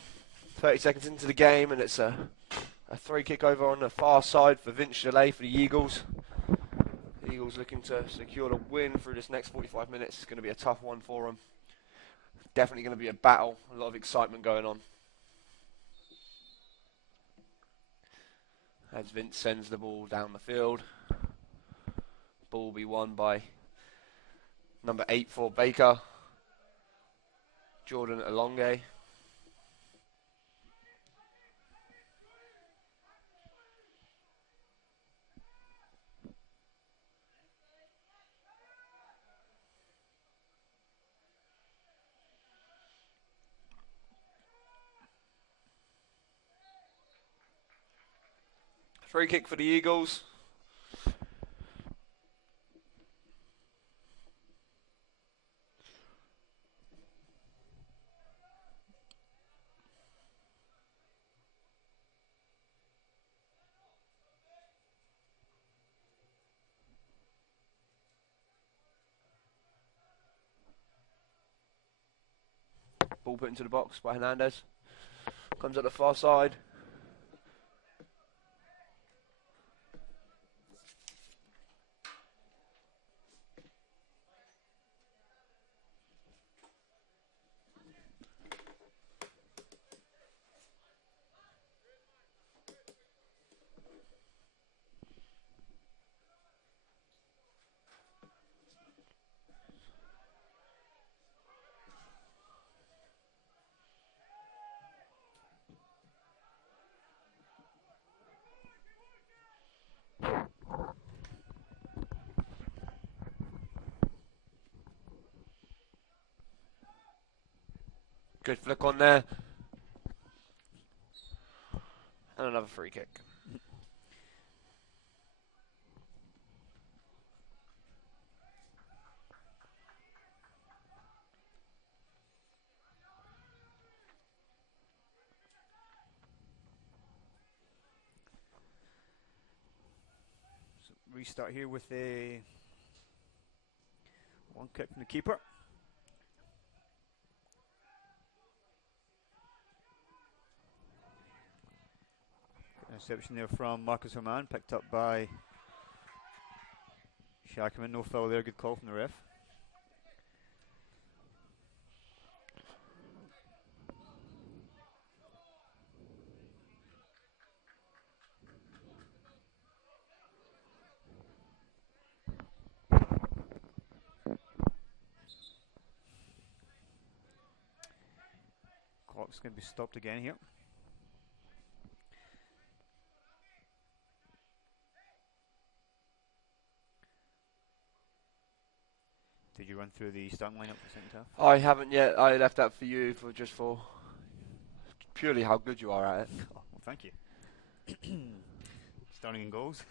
30 seconds into the game, and it's a free kick over on the far side for Vince Chalet for the Eagles. The Eagles looking to secure the win through this next 45 minutes. It's going to be a tough one for them. Definitely going to be a battle. A lot of excitement going on. As Vince sends the ball down the field. Ball will be won by number 8 for Baker, Jordan Alonge. Free kick for the Eagles. Ball put into the box by Hernandez. Comes at the far side. Good flick on there. And another free kick. So restart here with a one kick from the keeper. Interception there from Marcus Herman, picked up by Shackman. No foul there, good call from the ref. Clock's going to be stopped again here. Did you run through the starting lineup for the second half? I haven't yet. I left that for you for purely how good you are at it. Oh, well, thank you. Starting in goals.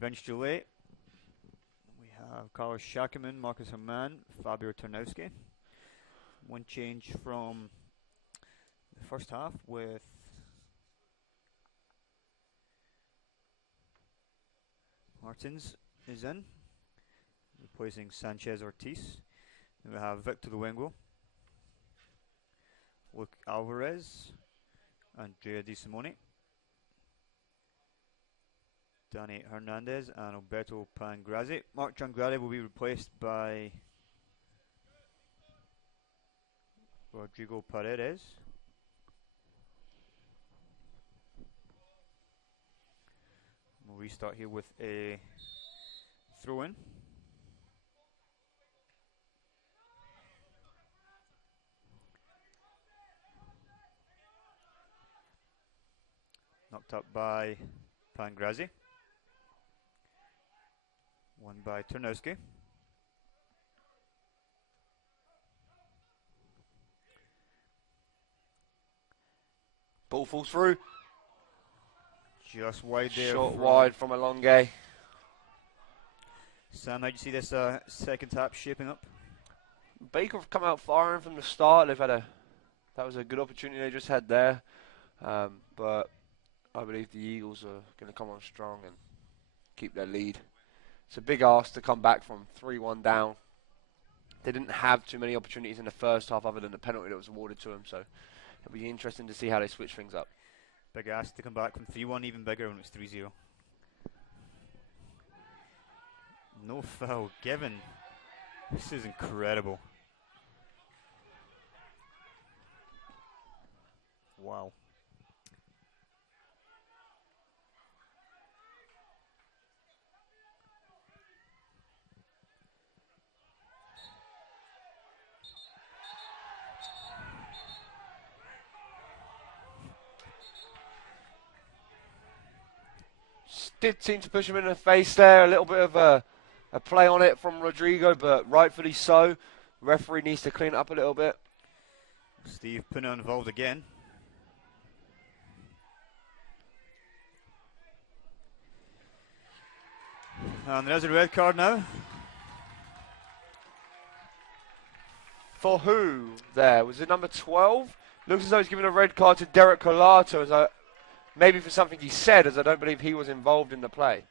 Vince Gillet. We have Carlos Shakaman, Marcus Herman, Fabio Tarnowski. One change from the first half with Martins is in, replacing Sanchez Ortiz. Then we have Victor Luengo, Luke Alvarez, Andrea Di Simone, Danny Hernandez, and Alberto Pangrazzi. Mark Giangrande will be replaced by Rodrigo Paredes. We'll restart here with a throw-in. Knocked up by Pangrazzi. One by Tarnowski. Ball falls through. Just wide there. Shot wide from Alonge. Sam, how do you see this second half shaping up? Baker have come out firing from the start. That was a good opportunity they just had there. But I believe the Eagles are going to come on strong and keep their lead. It's a big ask to come back from 3-1 down they didn't have too many opportunities in the first half other than the penalty that was awarded to them. So it'll be interesting to see how they switch things up. Big ask to come back from 3-1, even bigger when it's 3-0. No foul given. This is incredible. Wow. Did seem to push him in the face there. A little bit of a play on it from Rodrigo, but rightfully so. Referee needs to clean it up a little bit. Steve Puna involved again. And there's a red card now. For who there? Was it number 12? Looks as though he's given a red card to Derek Colato, maybe for something he said, as I don't believe he was involved in the play.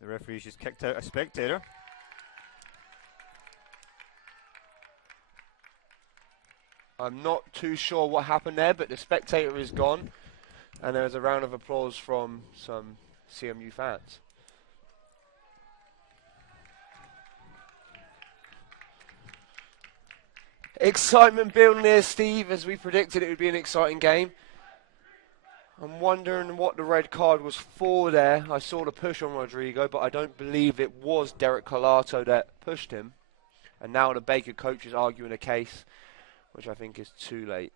The referee's just kicked out a spectator. I'm not too sure what happened there, but the spectator is gone. And there is a round of applause from some CMU fans. Excitement building here, Steve, as we predicted it would be an exciting game. I'm wondering what the red card was for there. I saw the push on Rodrigo, but I don't believe it was Derek Colato that pushed him. And now the Baker coach is arguing a case, which I think is too late.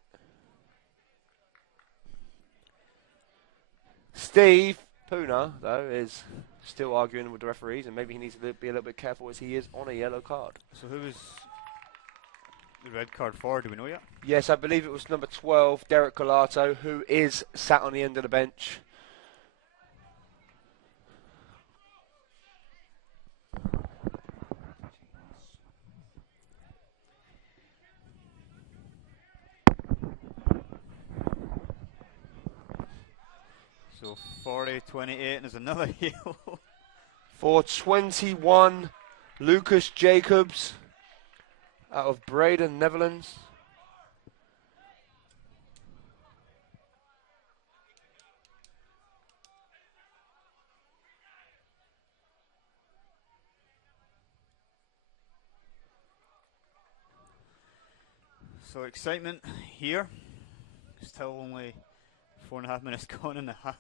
Steve Puna, though, is still arguing with the referees, and maybe he needs to be a little bit careful as he is on a yellow card. So who was the red card for? Do we know yet? Yes, I believe it was number 12, Derek Colato, who is sat on the end of the bench. So 40-28, and there's another yellow. For 21, Lucas Jacobs out of Breda, Netherlands. So excitement here. Still only 4.5 minutes gone in the half.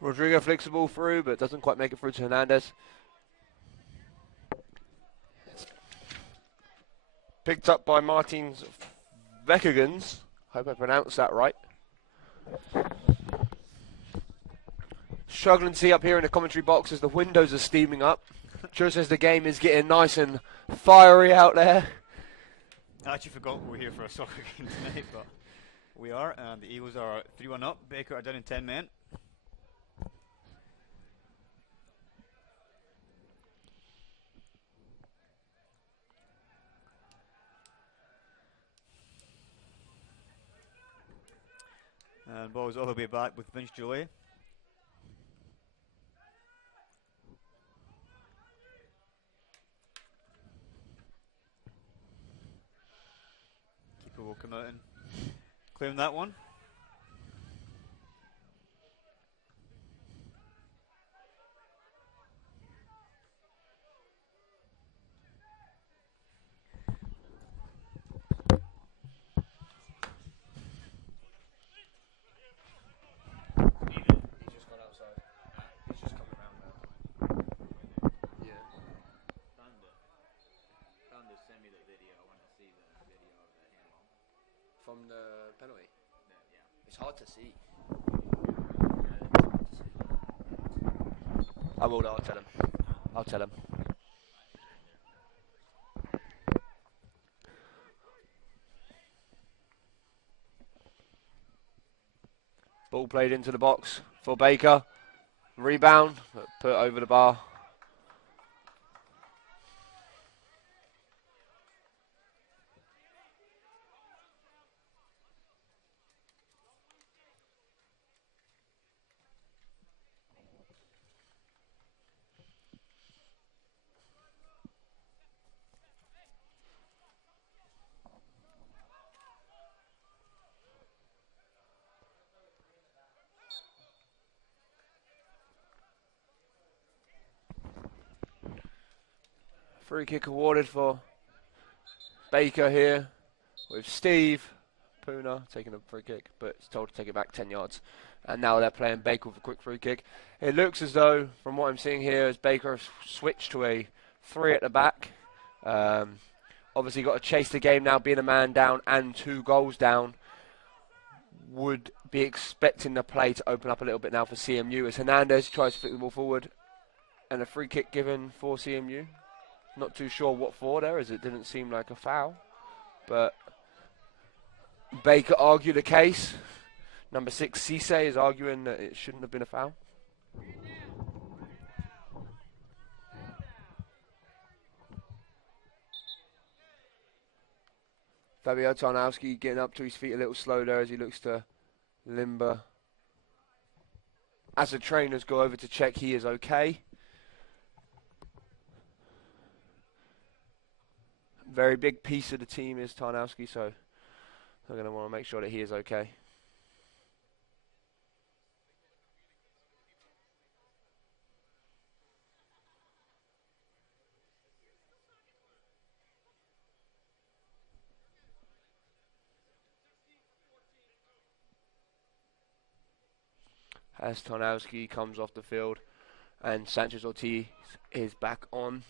Rodrigo flicks the ball through, but doesn't quite make it through to Hernandez. Picked up by Martins Vekagans. Hope I pronounced that right. Struggling to see up here in the commentary box as the windows are steaming up. Just as the game is getting nice and fiery out there. I actually forgot we were here for a soccer game tonight, but we are, and the Eagles are 3-1 up. Baker are down in 10 men. And ball's all the way back with Vince Jolie. Keeper will come out and claim that one. from the penalty. It's hard to see. I will. I'll tell him. I'll tell him. Ball played into the box for Baker. Rebound, put over the bar. Free kick awarded for Baker here with Steve Puna taking a free kick, but it's told to take it back 10 yards. And now they're playing Baker with a quick free kick. It looks as though, from what I'm seeing here, as Baker has switched to a 3 at the back. Obviously got to chase the game now, being a man down and 2 goals down. Would be expecting the play to open up a little bit now for CMU as Hernandez tries to flick the ball forward. And a free kick given for CMU. Not too sure what for there, as it didn't seem like a foul. But Baker argued the case. Number 6, Cisse, is arguing that it shouldn't have been a foul. Fabio Tarnowski getting up to his feet a little slow there as he looks to limber. As the trainers go over to check he is okay. Very big piece of the team is Tarnowski, so they're going to want to make sure that he is okay. As Tarnowski comes off the field and Sanchez Ortiz is back on.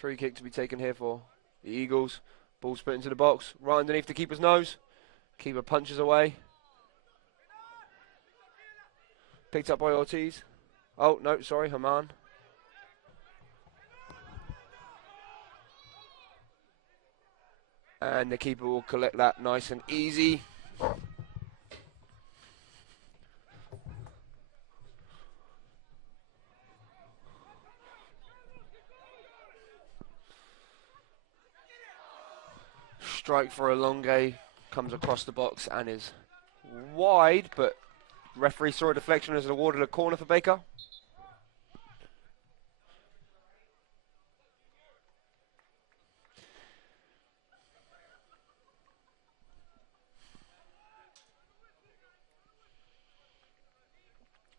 Free kick to be taken here for the Eagles. Ball split into the box, right underneath the keeper's nose. Keeper punches away. Picked up by Ortiz. Oh, no, sorry, Haman. And the keeper will collect that nice and easy. Strike for Alonge comes across the box and is wide, but referee saw a deflection as awarded a corner for Baker.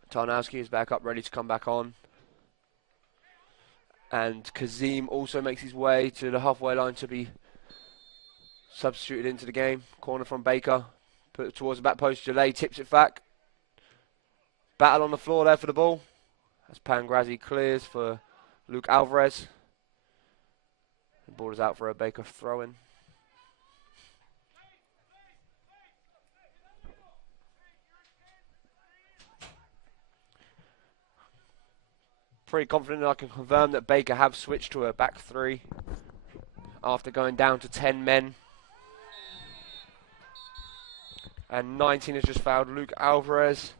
Tarnowski is back up, ready to come back on. And Kazim also makes his way to the halfway line to be substituted into the game. Corner from Baker. Put it towards the back post. Jalay tips it back. Battle on the floor there for the ball. As Pangrazi clears for Luke Alvarez. The ball is out for a Baker throw-in. Pretty confident that I can confirm that Baker have switched to a back 3 after going down to 10 men. And 19 has just fouled Luke Alvarez.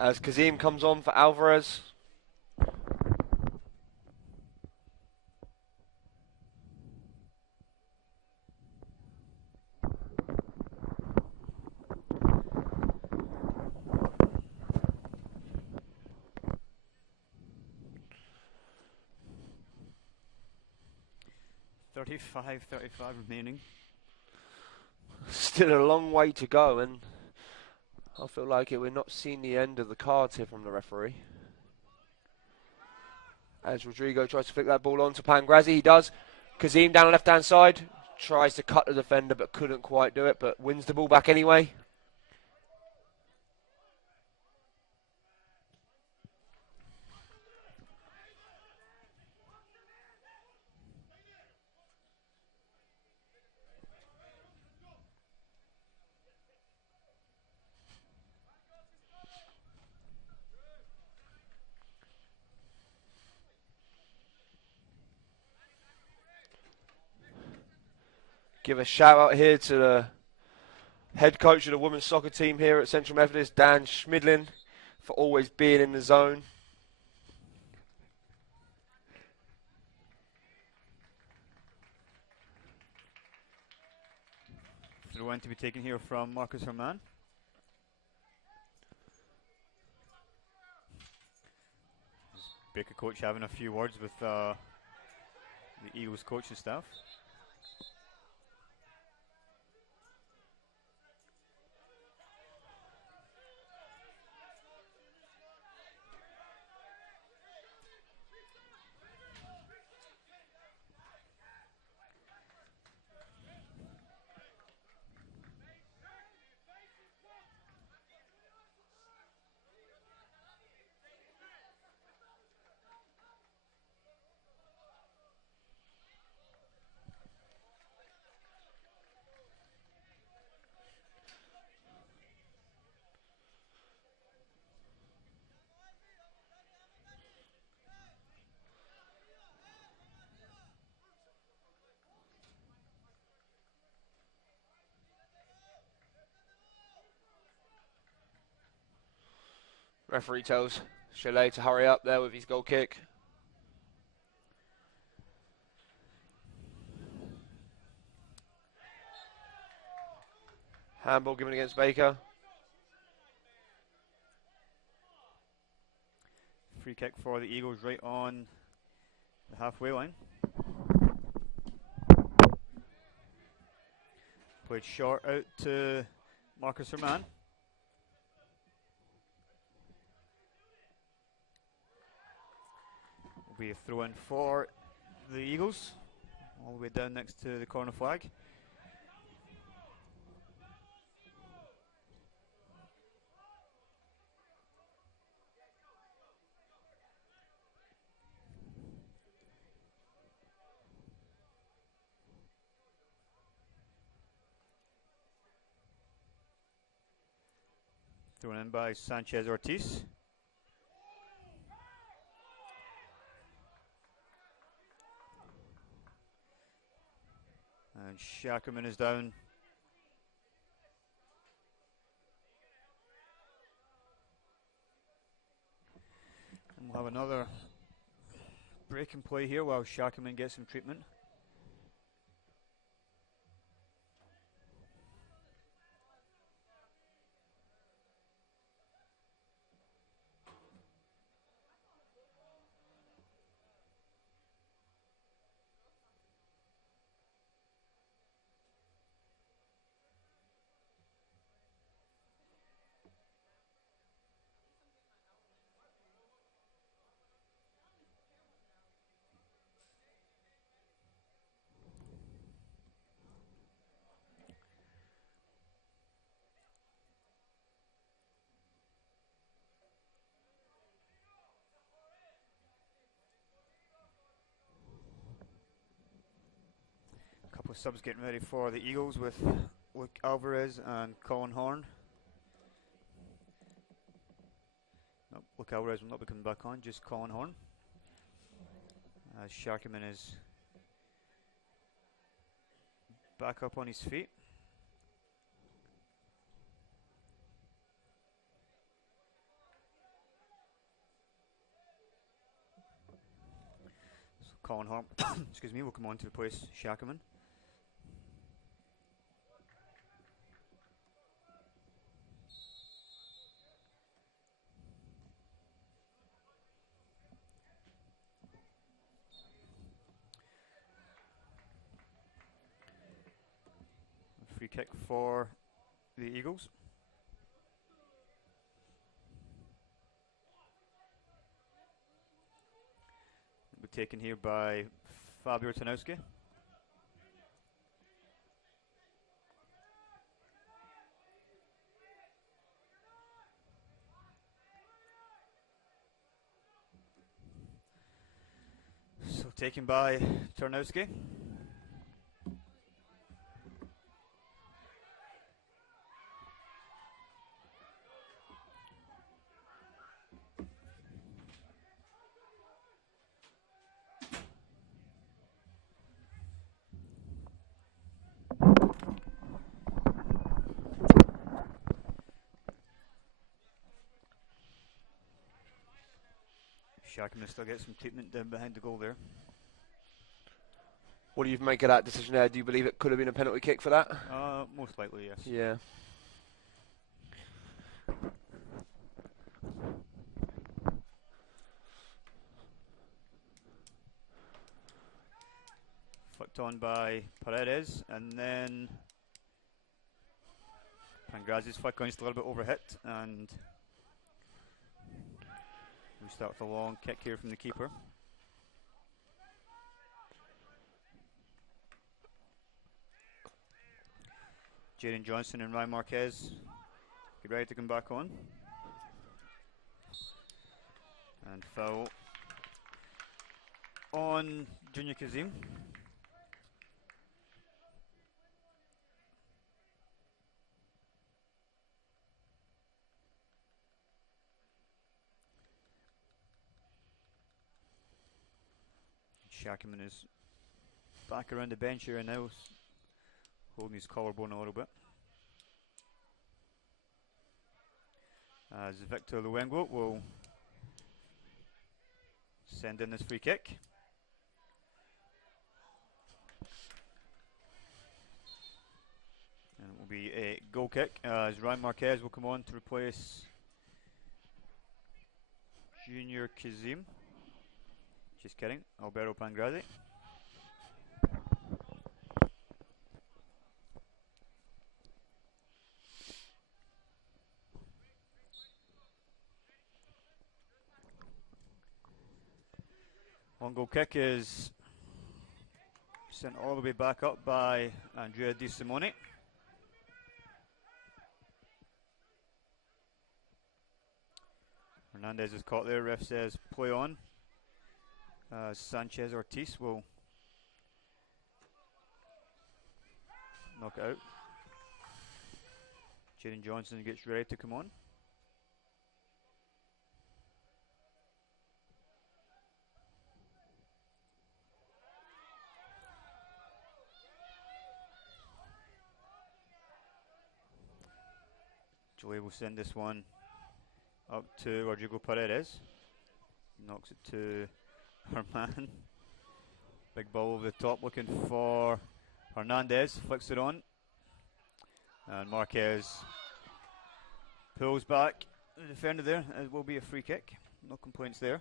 as Kazim comes on for Alvarez. .35 remaining. Still a long way to go, and I feel like we're not seeing the end of the cards here from the referee. As Rodrigo tries to flick that ball on to Pangrazi, he does. Kazim down the left-hand side, tries to cut the defender but couldn't quite do it, but wins the ball back anyway. Give a shout out here to the head coach of the women's soccer team here at Central Methodist, Dan Schmidlin, for always being in the zone. Throw in to be taken here from Marcus Herman. Baker coach having a few words with the Eagles coaching staff. Referee tells Chalet to hurry up there with his goal kick. Handball given against Baker. Free kick for the Eagles right on the halfway line. Played short out to Marcus Herman. Will be a throw in for the Eagles, all the way down next to the corner flag. Thrown in by Sanchez Ortiz. And Shackerman is down. And we'll have another break and play here while Shackerman gets some treatment. Couple of subs getting ready for the Eagles with Luke Alvarez and Colin Horn. Nope, Luke Alvarez will not be coming back on, just Colin Horn. As Sharkyman is back up on his feet. Colin Harp, excuse me, will come on to replace Shackerman. Free kick for the Eagles. Will be taken here by Fabio Tanowski. So taken by Tarnowski. Shackerman still gets some treatment down behind the goal there. What do you make of that decision there? Do you believe it could have been a penalty kick for that? Most likely, yes. Yeah. Flicked on by Paredes, and then Pangrazi's flick on just a little bit overhit, and we start with a long kick here from the keeper. Jaden Johnson and Ryan Marquez get ready to come back on. And foul on Junior Kazim. Shackerman is back around the bench here now, holding his collarbone a little bit. As Victor Luengo will send in this free kick. And it will be a goal kick as Ryan Marquez will come on to replace Junior Kazim. Just kidding, Alberto Pangrazi. Long goal kick is sent all the way back up by Andrea Di Simone. Hernandez is caught there, ref says play on. Sanchez Ortiz will knock it out. Jaden Johnson gets ready to come on. Joey will send this one up to Rodrigo Paredes. Knocks it to Herman. Big ball over the top looking for Hernandez. Flicks it on. And Marquez pulls back the defender there. It will be a free kick. No complaints there.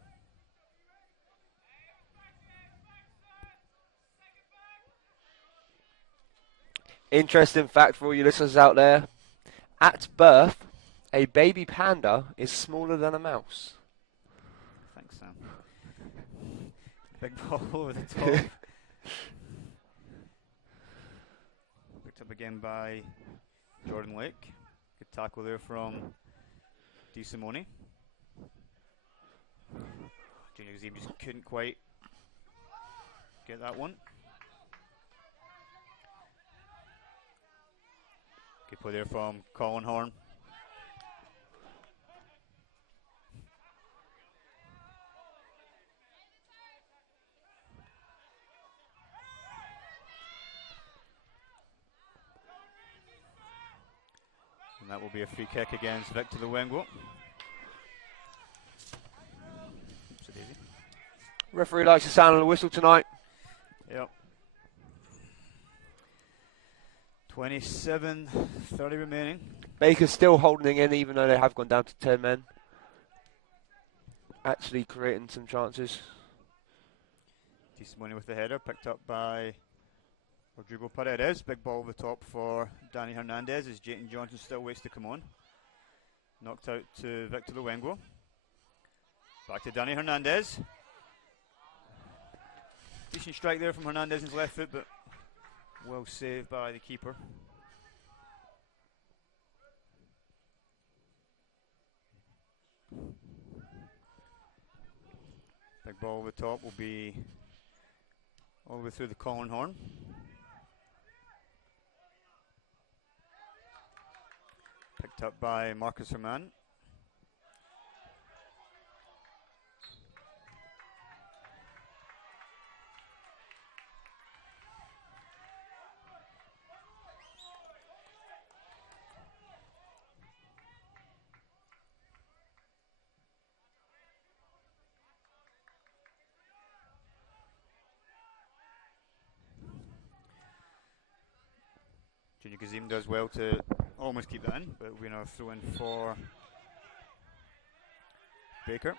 Interesting fact for all you listeners out there. At birth, a baby panda is smaller than a mouse. Thanks, Sam. Big ball over the top. Picked up again by Jordan Lake. Good tackle there from Di Simone. Junior Kazim just couldn't quite get that one. Good play there from Colin Horn. And that will be a free kick against Victor Luengo. Referee likes the sound of the whistle tonight. Yep. 27:30 remaining. Baker's still holding in, even though they have gone down to 10 men. Actually creating some chances. Decent money with the header, picked up by Rodrigo Paredes. Big ball over the top for Danny Hernandez as Jayton Johnson still waits to come on. Knocked out to Victor Luengo. Back to Danny Hernandez. Decent strike there from Hernandez's left foot, but well saved by the keeper. Big ball over the top will be all the way through the Colin Horn. Picked up by Marcus Herman. Junior Kazim does well to almost keep that in, but we're now throw in for Baker.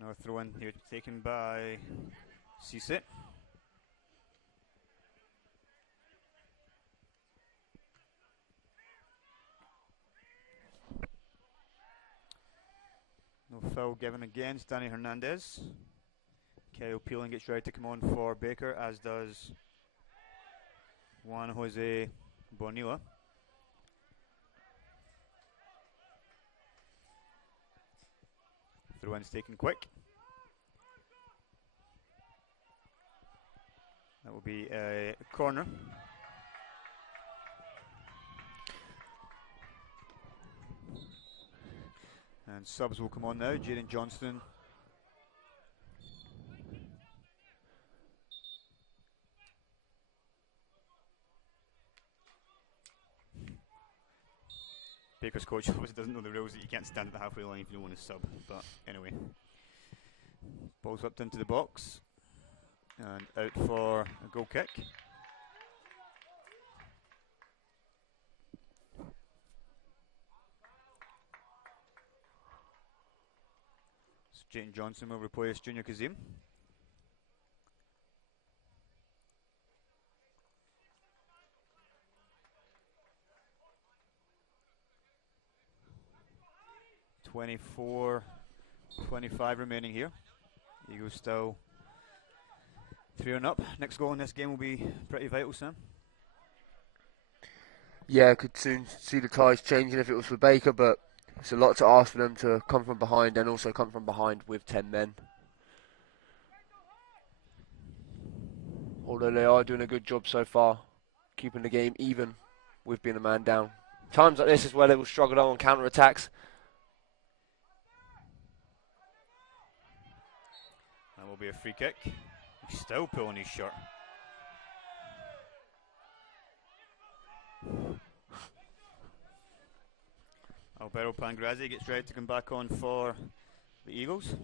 Now throw in here taken by Cisse. No foul given against Danny Hernandez. Kyle Peeling gets ready to come on for Baker, as does Juan Jose Bonilla. Throw in's taken quick. That will be a corner. And subs will come on now. Jaden Johnston. Baker's coach obviously doesn't know the rules that you can't stand at the halfway line if you don't want to sub. But anyway. Ball's whipped into the box. And out for a goal kick. Jayton Johnson will replace Junior Kazim. .25 remaining here. Eagles still 3-0 up. Next goal in this game will be pretty vital, Sam. Yeah, could soon see the ties changing if it was for Baker, but it's a lot to ask for them to come from behind and also come from behind with 10 men. Although they are doing a good job so far, keeping the game even with being a man down. Times like this is where they will struggle on counter-attacks. That will be a free kick. He's still pulling his shirt. Alberto Pangrazzi gets ready to come back on for the Eagles.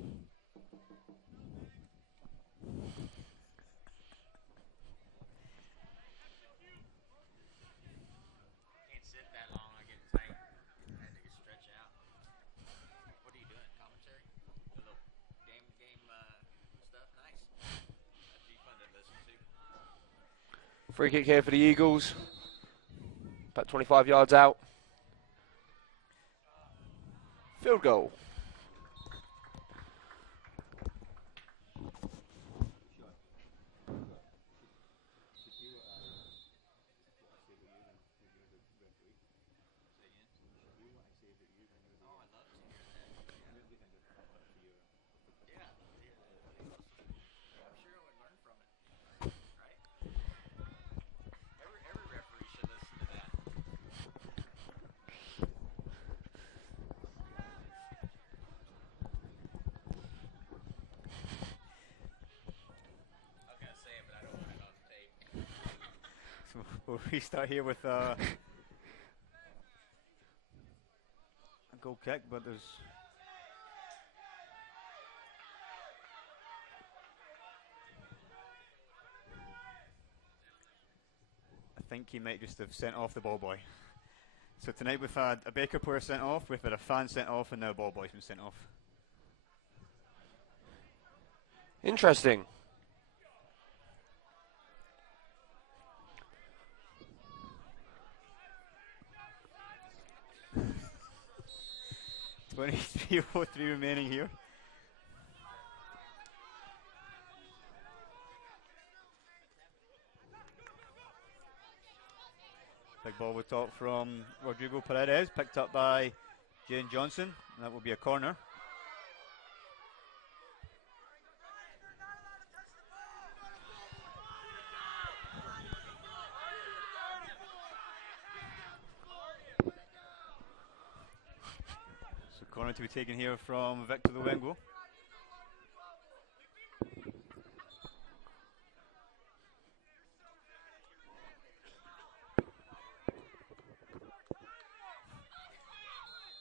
Can't sit that long, I get tight. I had to stretch out. What are you doing? Commentary? A little game stuff? Nice. That'd be fun to listen to. Free kick here for the Eagles. About 25 yards out. Field goal. We'll restart here with a goal kick, but there's I think he might just have sent off the ball boy. So tonight we've had a Baker player sent off, we've had a fan sent off, and now a ball boy's been sent off. Interesting. .23.03 remaining here. Big ball with top from Rodrigo Paredes, picked up by Jane Johnson, and that will be a corner. So corner to be taken here from Victor Luengo.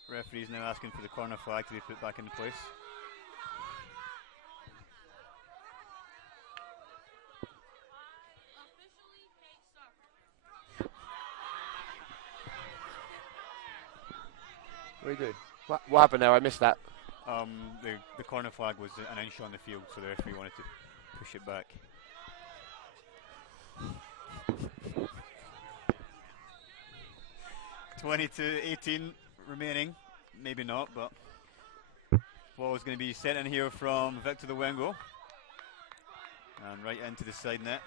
Referee's now asking for the corner flag to be put back into place. What do you do? What happened there? I missed that. The corner flag was an inch on the field, so the referee wanted to push it back. .22.18 remaining. Maybe not, but ball is going to be sent in here from Victor Luengo. And right into the side net.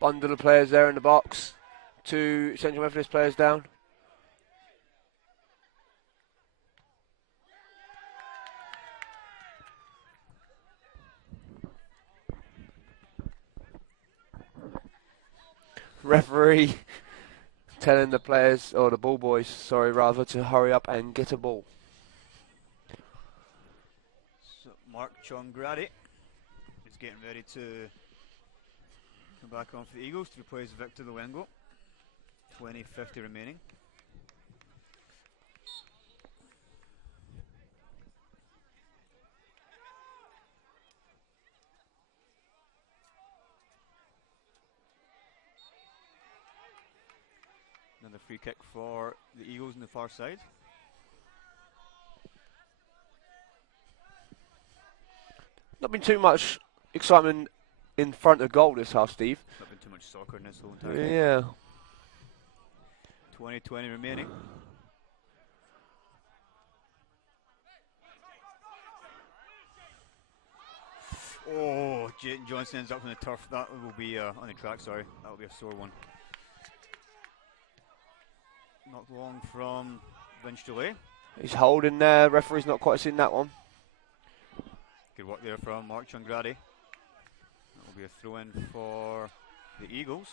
Bundle of players there in the box. 2 Central Methodist players down. Referee telling the players, or the ball boys, sorry, rather, to hurry up and get a ball. So Mark Chongradi is getting ready to come back on for the Eagles to replace Victor Luengo. 20:50 remaining. Another free kick for the Eagles on the far side. Not been too much excitement in front of goal this half, Steve. Not been too much soccer in this whole entire game. Yeah. 20:20 remaining. Oh, Jayton Johnson ends up on the turf. That will be on the track, sorry. That will be a sore one. Not long from Vince Delay. He's holding there. Referee's not quite seen that one. Good work there from Mark Chongradi. That will be a throw in for the Eagles.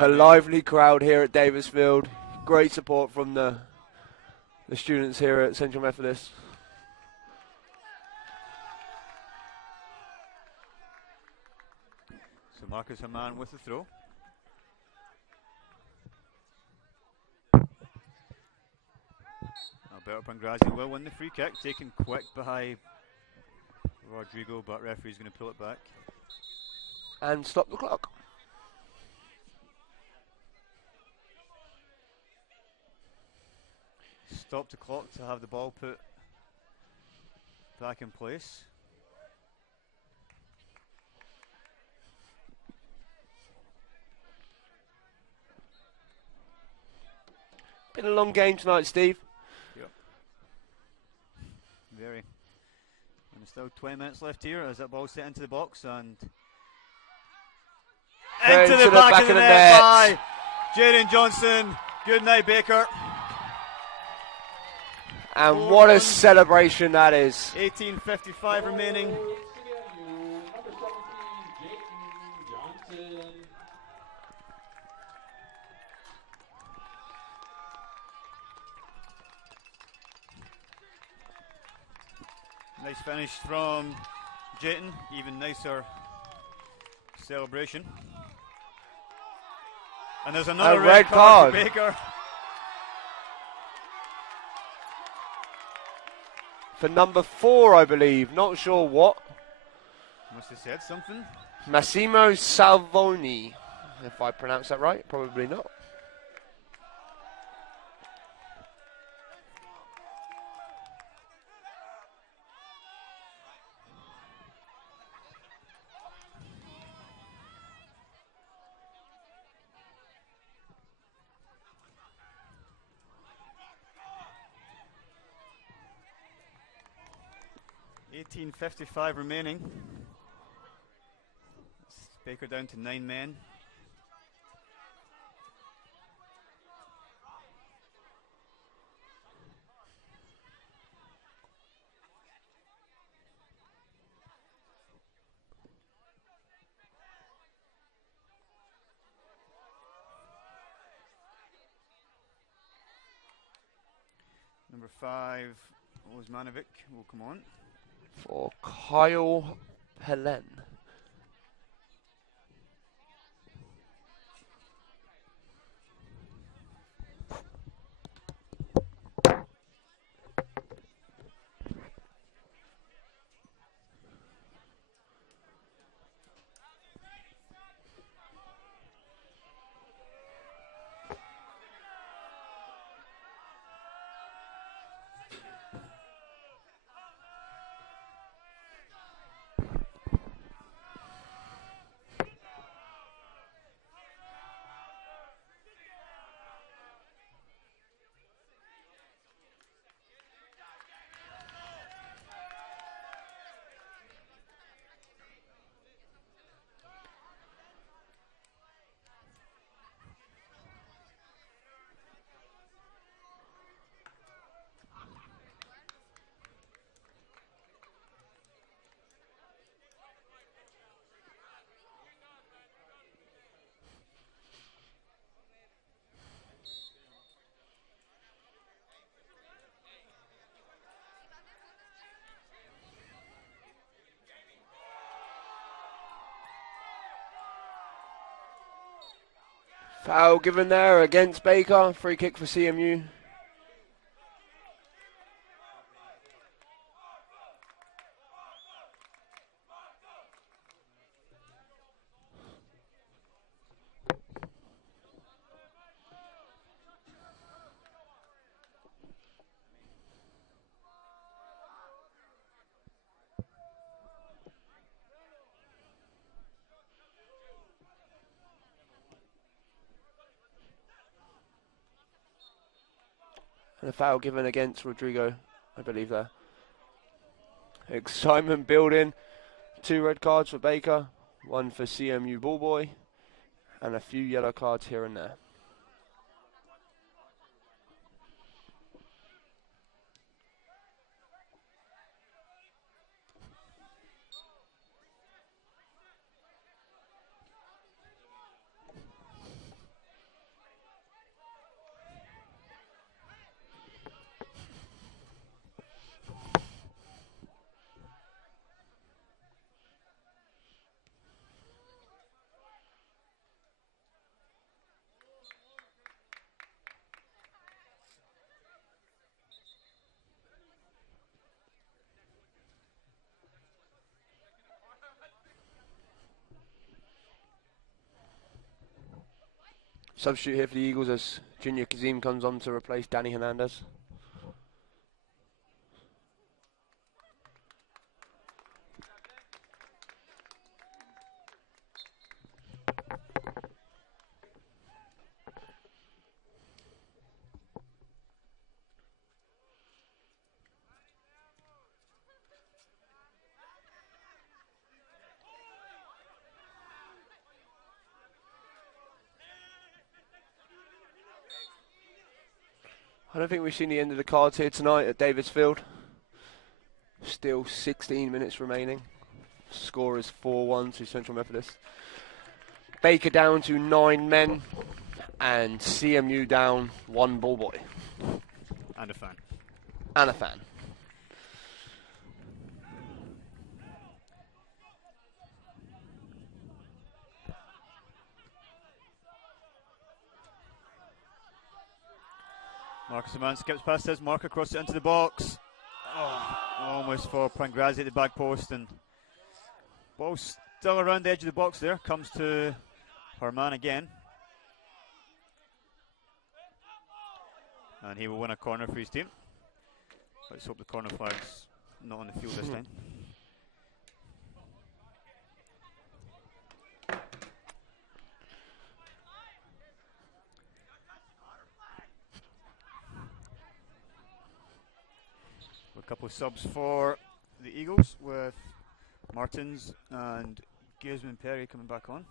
A lively crowd here at Davisfield. Great support from the students here at Central Methodist. So Marcus Haman with the throw. Alberto Pangrazi will win the free kick, taken quick by Rodrigo, but referee's going to pull it back. And stop the clock. stop the clock to have the ball put back in place. Been a long game tonight, Steve. Yep. Very. And there's still 20 minutes left here as that ball's set into the box and into the back of the net by Jaden Johnson. Good night, Baker. And what a celebration that is. 18:55 remaining. Number 17, Jayden Johnson. Nice finish from Jayton. Even nicer celebration. And there's another red card for Baker. For number 4, I believe. Not sure what. Must have said something. Massimo Salvoni. If I pronounce that right. Probably not. $18.55 remaining. Baker down to 9 men. Number 5, Osmanovic will come on. For Kyle Helen. Foul given there against Baker. Free kick for CMU. And a foul given against Rodrigo, I believe there. Excitement building. 2 red cards for Baker, 1 for CMU Ballboy, and a few yellow cards here and there. Substitute here for the Eagles as Junior Kazim comes on to replace Danny Hernandez. I don't think we've seen the end of the cards here tonight at Davis Field. Still 16 minutes remaining. Score is 4-1 to Central Methodist. Baker down to 9 men, and CMU down 1 ball boy. And a fan. And a fan. Marcus Aman skips past his mark across it into the box. Oh, almost for Prangrazi at the back post, and ball still around the edge of the box there. Comes to Herman again. And he will win a corner for his team. Let's hope the corner flag's not on the field this time. A couple of subs for the Eagles with Martins and Guzman Perry coming back on.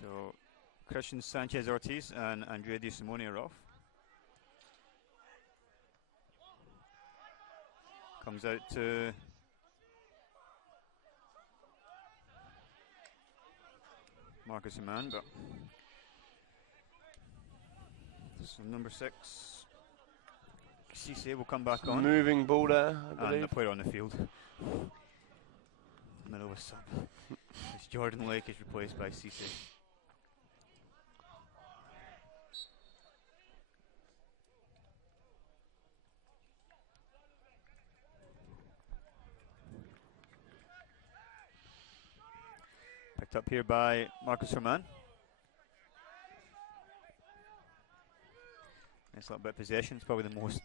So Christian Sanchez Ortiz and Andrea Di Simone are off. Comes out to Marcus Aman, but so number 6 Cisse will come back on. Moving ball there, I And believe. the player on the field. Middle of a sub. It's Jordan Lake is replaced by Cisse. Picked up here by Marcus Herman. Nice little bit of possession. It's probably the most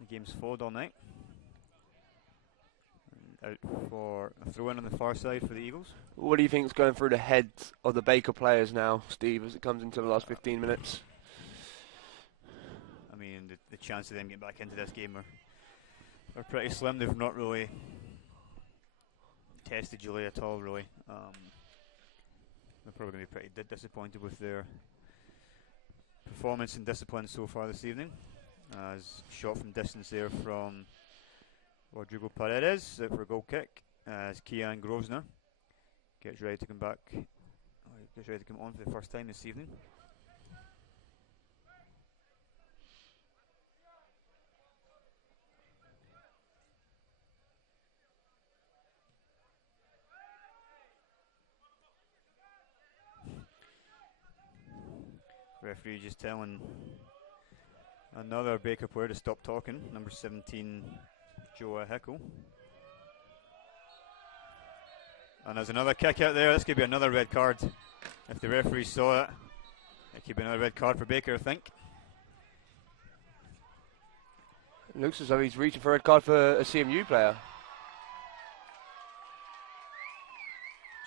the game's followed all night. And out for a throw in on the far side for the Eagles. What do you think is going through the heads of the Baker players now, Steve, as it comes into the last 15 minutes? I mean, the chance of them getting back into this game are pretty slim. They've not really tested Julie at all, really. They're probably going to be pretty disappointed with their performance and discipline so far this evening. As shot from distance there from Rodrigo Paredes out for a goal kick. As Kian Grosvenor gets ready to come back, gets ready to come on for the first time this evening. Referee just telling another Baker player to stop talking. Number 17, Joa Hickel. And there's another kick out there. This could be another red card. If the referee saw it, it could be another red card for Baker, I think. It looks as though he's reaching for a red card for a CMU player.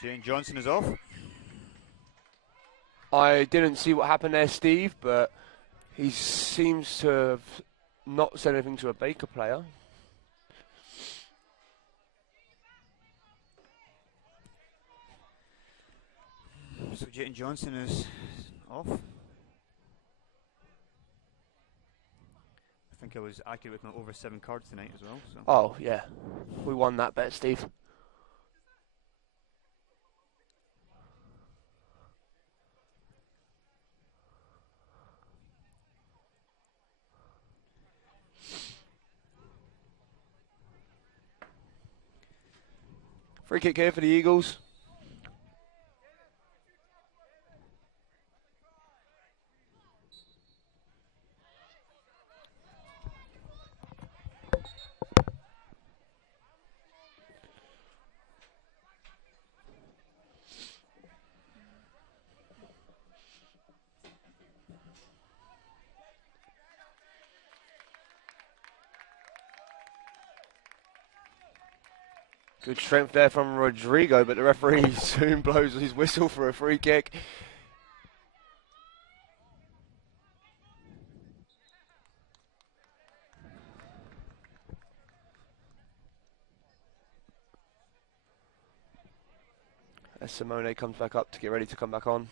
Jane Johnson is off. I didn't see what happened there, Steve, but he seems to have not said anything to a Baker player. So Jayton Johnson is off. I think I was accurate with my over 7 cards tonight as well. So. Oh, yeah. We won that bet, Steve. Free kick here for the Eagles. Good strength there from Rodrigo, but the referee soon blows his whistle for a free kick. as Simone comes back up to get ready to come back on.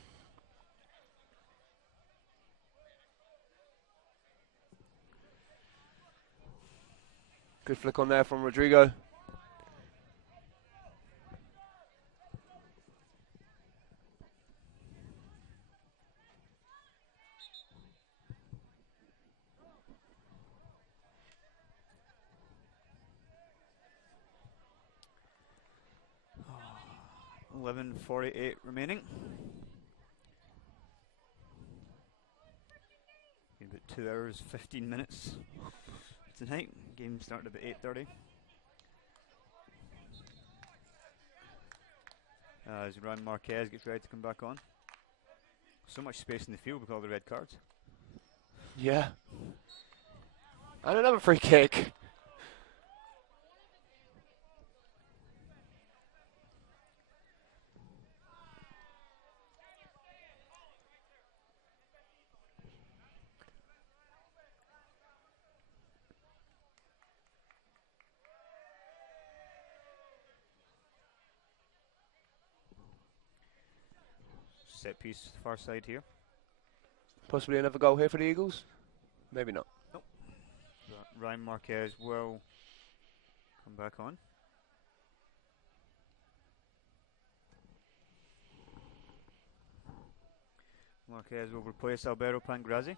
Good flick on there from Rodrigo. Oh, 11:48 remaining. About 2 hours 15 minutes tonight. Game started about 8:30. As Ryan Marquez gets ready to come back on. So much space in the field with all the red cards. Yeah. And another free kick. Set piece far side here. Possibly another goal here for the Eagles. Maybe not. Nope. But Ryan Marquez will come back on. Marquez will replace Alberto Pangrazzi.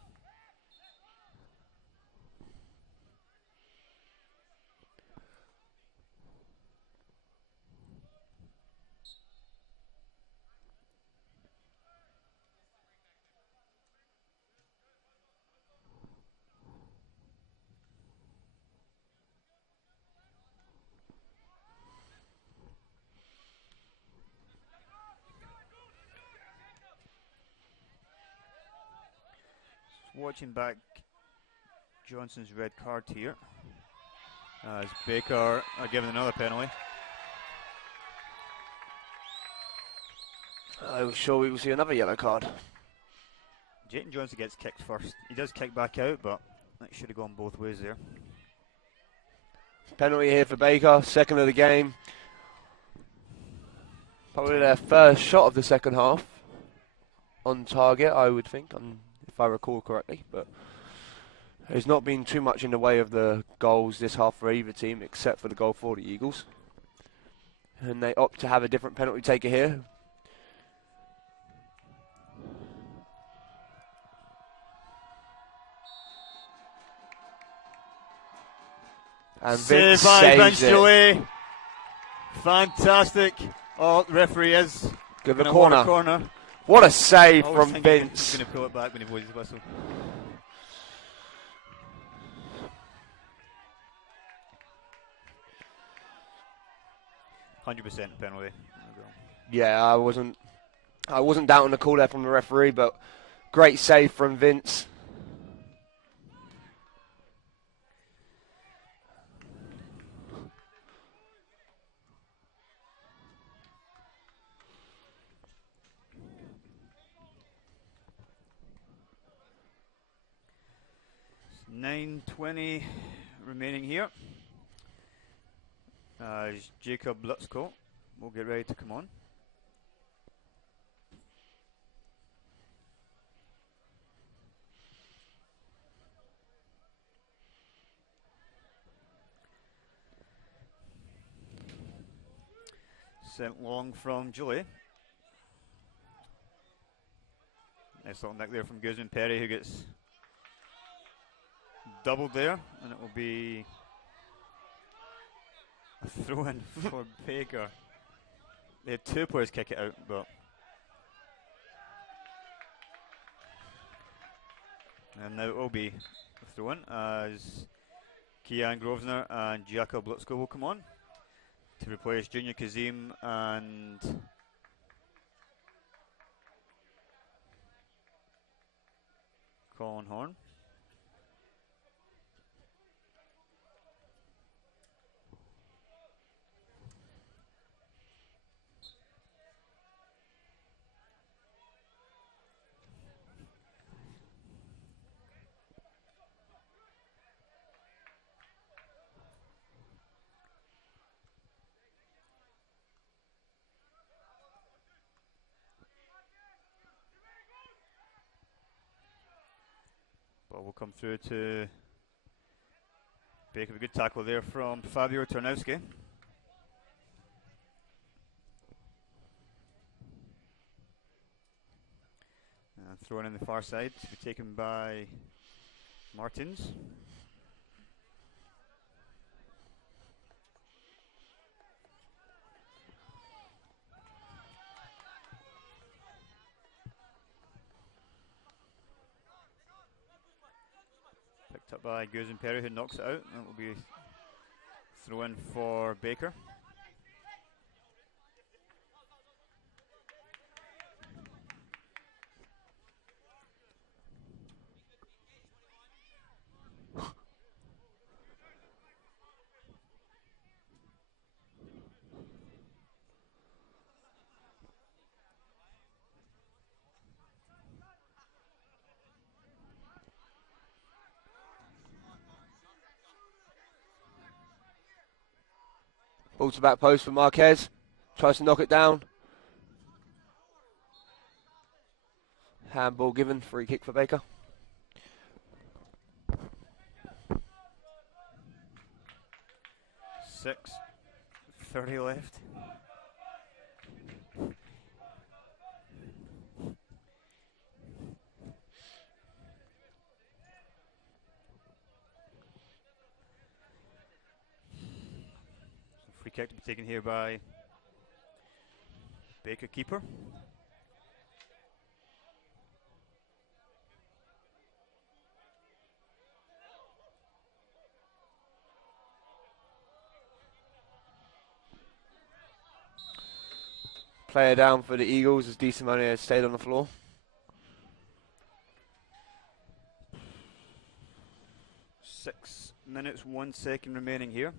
Watching back Johnson's red card here, as Baker are given another penalty. I'm sure we will see another yellow card. Jayton Johnson gets kicked first. He does kick back out, but that should have gone both ways there. Penalty here for Baker, second of the game. Probably their first shot of the second half. On target, I would think, if I recall correctly. But there's not been too much in the way of the goals this half for either team, except for the goal for the Eagles. And they opt to have a different penalty taker here. And Vince saves it. Fantastic. Oh, the referee is Give a corner. corner. What a save from Vince. He's going to pull it back when he blows his whistle. %100% penalty. Yeah, I wasn't doubting the call there from the referee, but great save from Vince. $9:20 remaining here. Jacob Lutzko will get ready to come on. Sent long from Julie. Nice little nick there from Guzman Perry, who gets doubled there, and it will be a throw-in for Baker. They had two players kick it out, but and now it will be a throw-in as Kian Grosvenor and Jacob Lutzko will come on to replace Junior Kazim and Colin Horn. will come through to Baker. A good tackle there from Fabio Tarnowski. Thrown in the far side to be taken by Martins. Picked up by Guzin Perry, who knocks it out. That will be throw in for Baker. Ball to back post for Marquez. Tries to knock it down. Handball given. Free kick for Baker. Six. 30 left. Free kick to be taken here by Baker, keeper. Player down for the Eagles as DeSimone has stayed on the floor. 6 minutes, 1 second remaining here.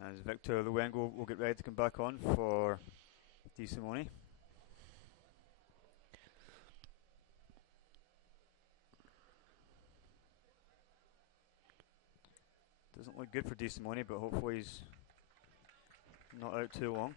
As Victor Luengo will get ready to come back on for DeSimone. Doesn't look good for DeSimone, but hopefully he's not out too long.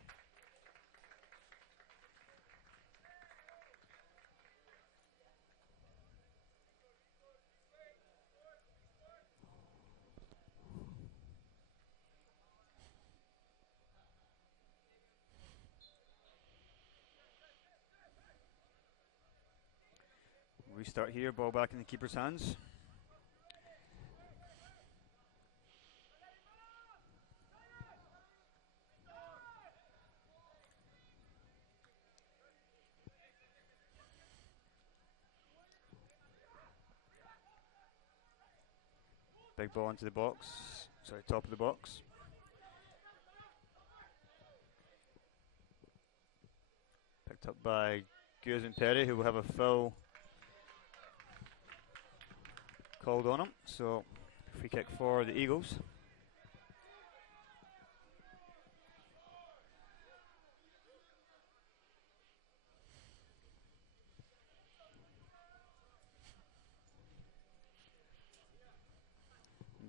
Restart here, ball back in the keeper's hands. Big ball into the box, sorry, top of the box. Picked up by Guzin Perry, who will have a foul called on him. So, free kick for the Eagles.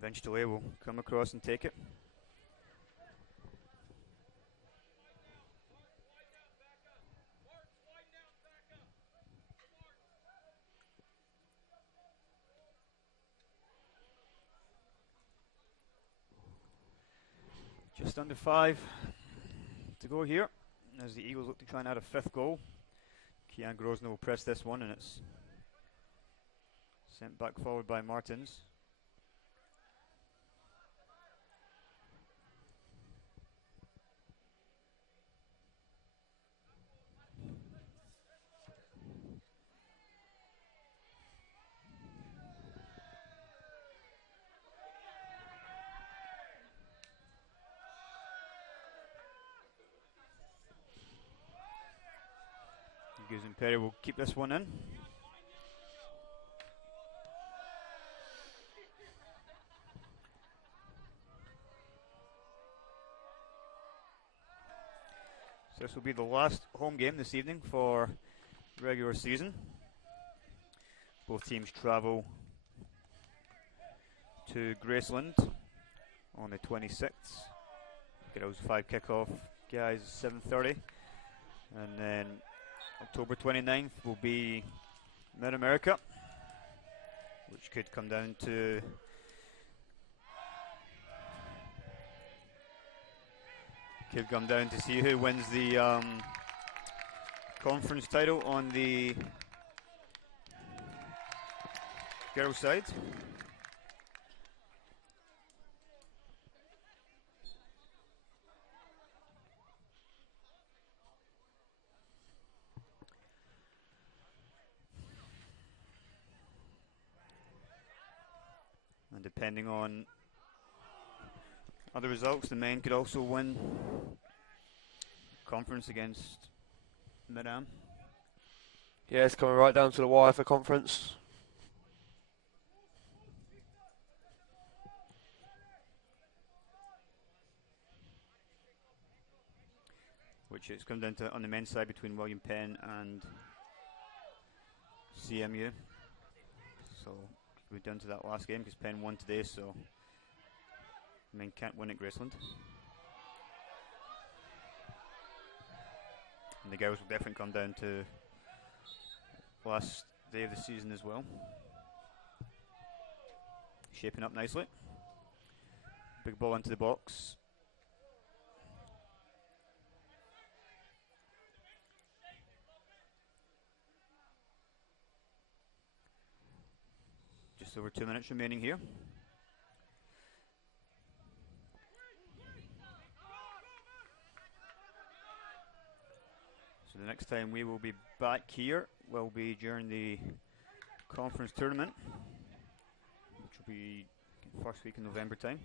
Bench delay will come across and take it. Just under 5 to go here as the Eagles look to try and add a 5th goal. Kian Grosno will press this one and it's sent back forward by Martins. Guzin Perry will keep this one in. This will be the last home game this evening for regular season. Both teams travel to Graceland on the 26th. Girls 5 kickoff, guys 7:30, and then October 29th will be Mid-America, which could come down to see who wins the conference title on the girls' side. And depending on other results, the men could also win conference against Mid-Am. Yeah, it's coming right down to the wire for conference. Which it's come down to on the men's side between William Penn and CMU. So we're down to that last game because Penn won today, so men can't win at Graceland. And the girls will definitely come down to last day of the season as well. Shaping up nicely. Big ball into the box. Just over 2 minutes remaining here. So the next time we will be back here will be during the conference tournament, which will be first week in November time.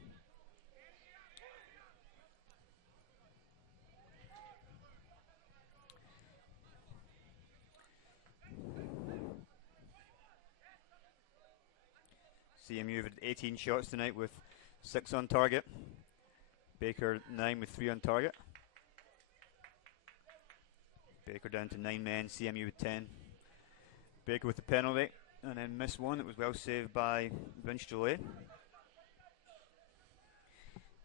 CMU had 18 shots tonight with 6 on target. Baker 9 with 3 on target. Baker down to 9 men, CMU with 10. Baker with the penalty and then missed one. It was well saved by Vince Gillet.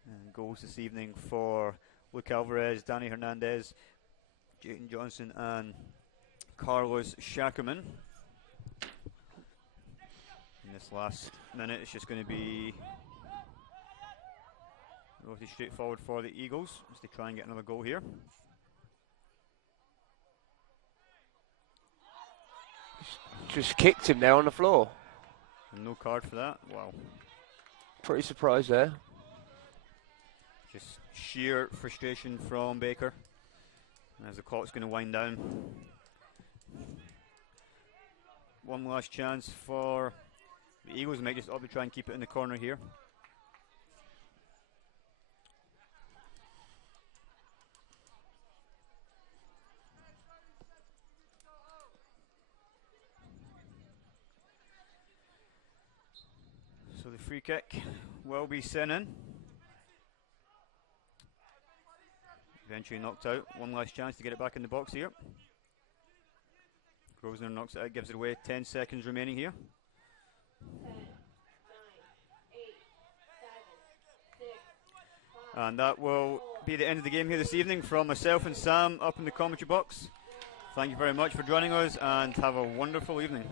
And goals this evening for Luke Alvarez, Danny Hernandez, Jayton Johnson and Carlos Shackerman. In this last minute, it's just going to be relatively straightforward for the Eagles as they try and get another goal here. Just kicked him there on the floor. And no card for that. Wow. Pretty surprised there. Just sheer frustration from Baker. And as the clock's going to wind down. One last chance for the Eagles. Might just ought to try and keep it in the corner here. So the free kick will be sent in. Eventually knocked out. One last chance to get it back in the box here. Grosvenor knocks it out, gives it away. 10 seconds remaining here. 10, 9, 8, 7, 6, 5, And that will be the end of the game here this evening from myself and Sam up in the commentary box. Thank you very much for joining us and have a wonderful evening.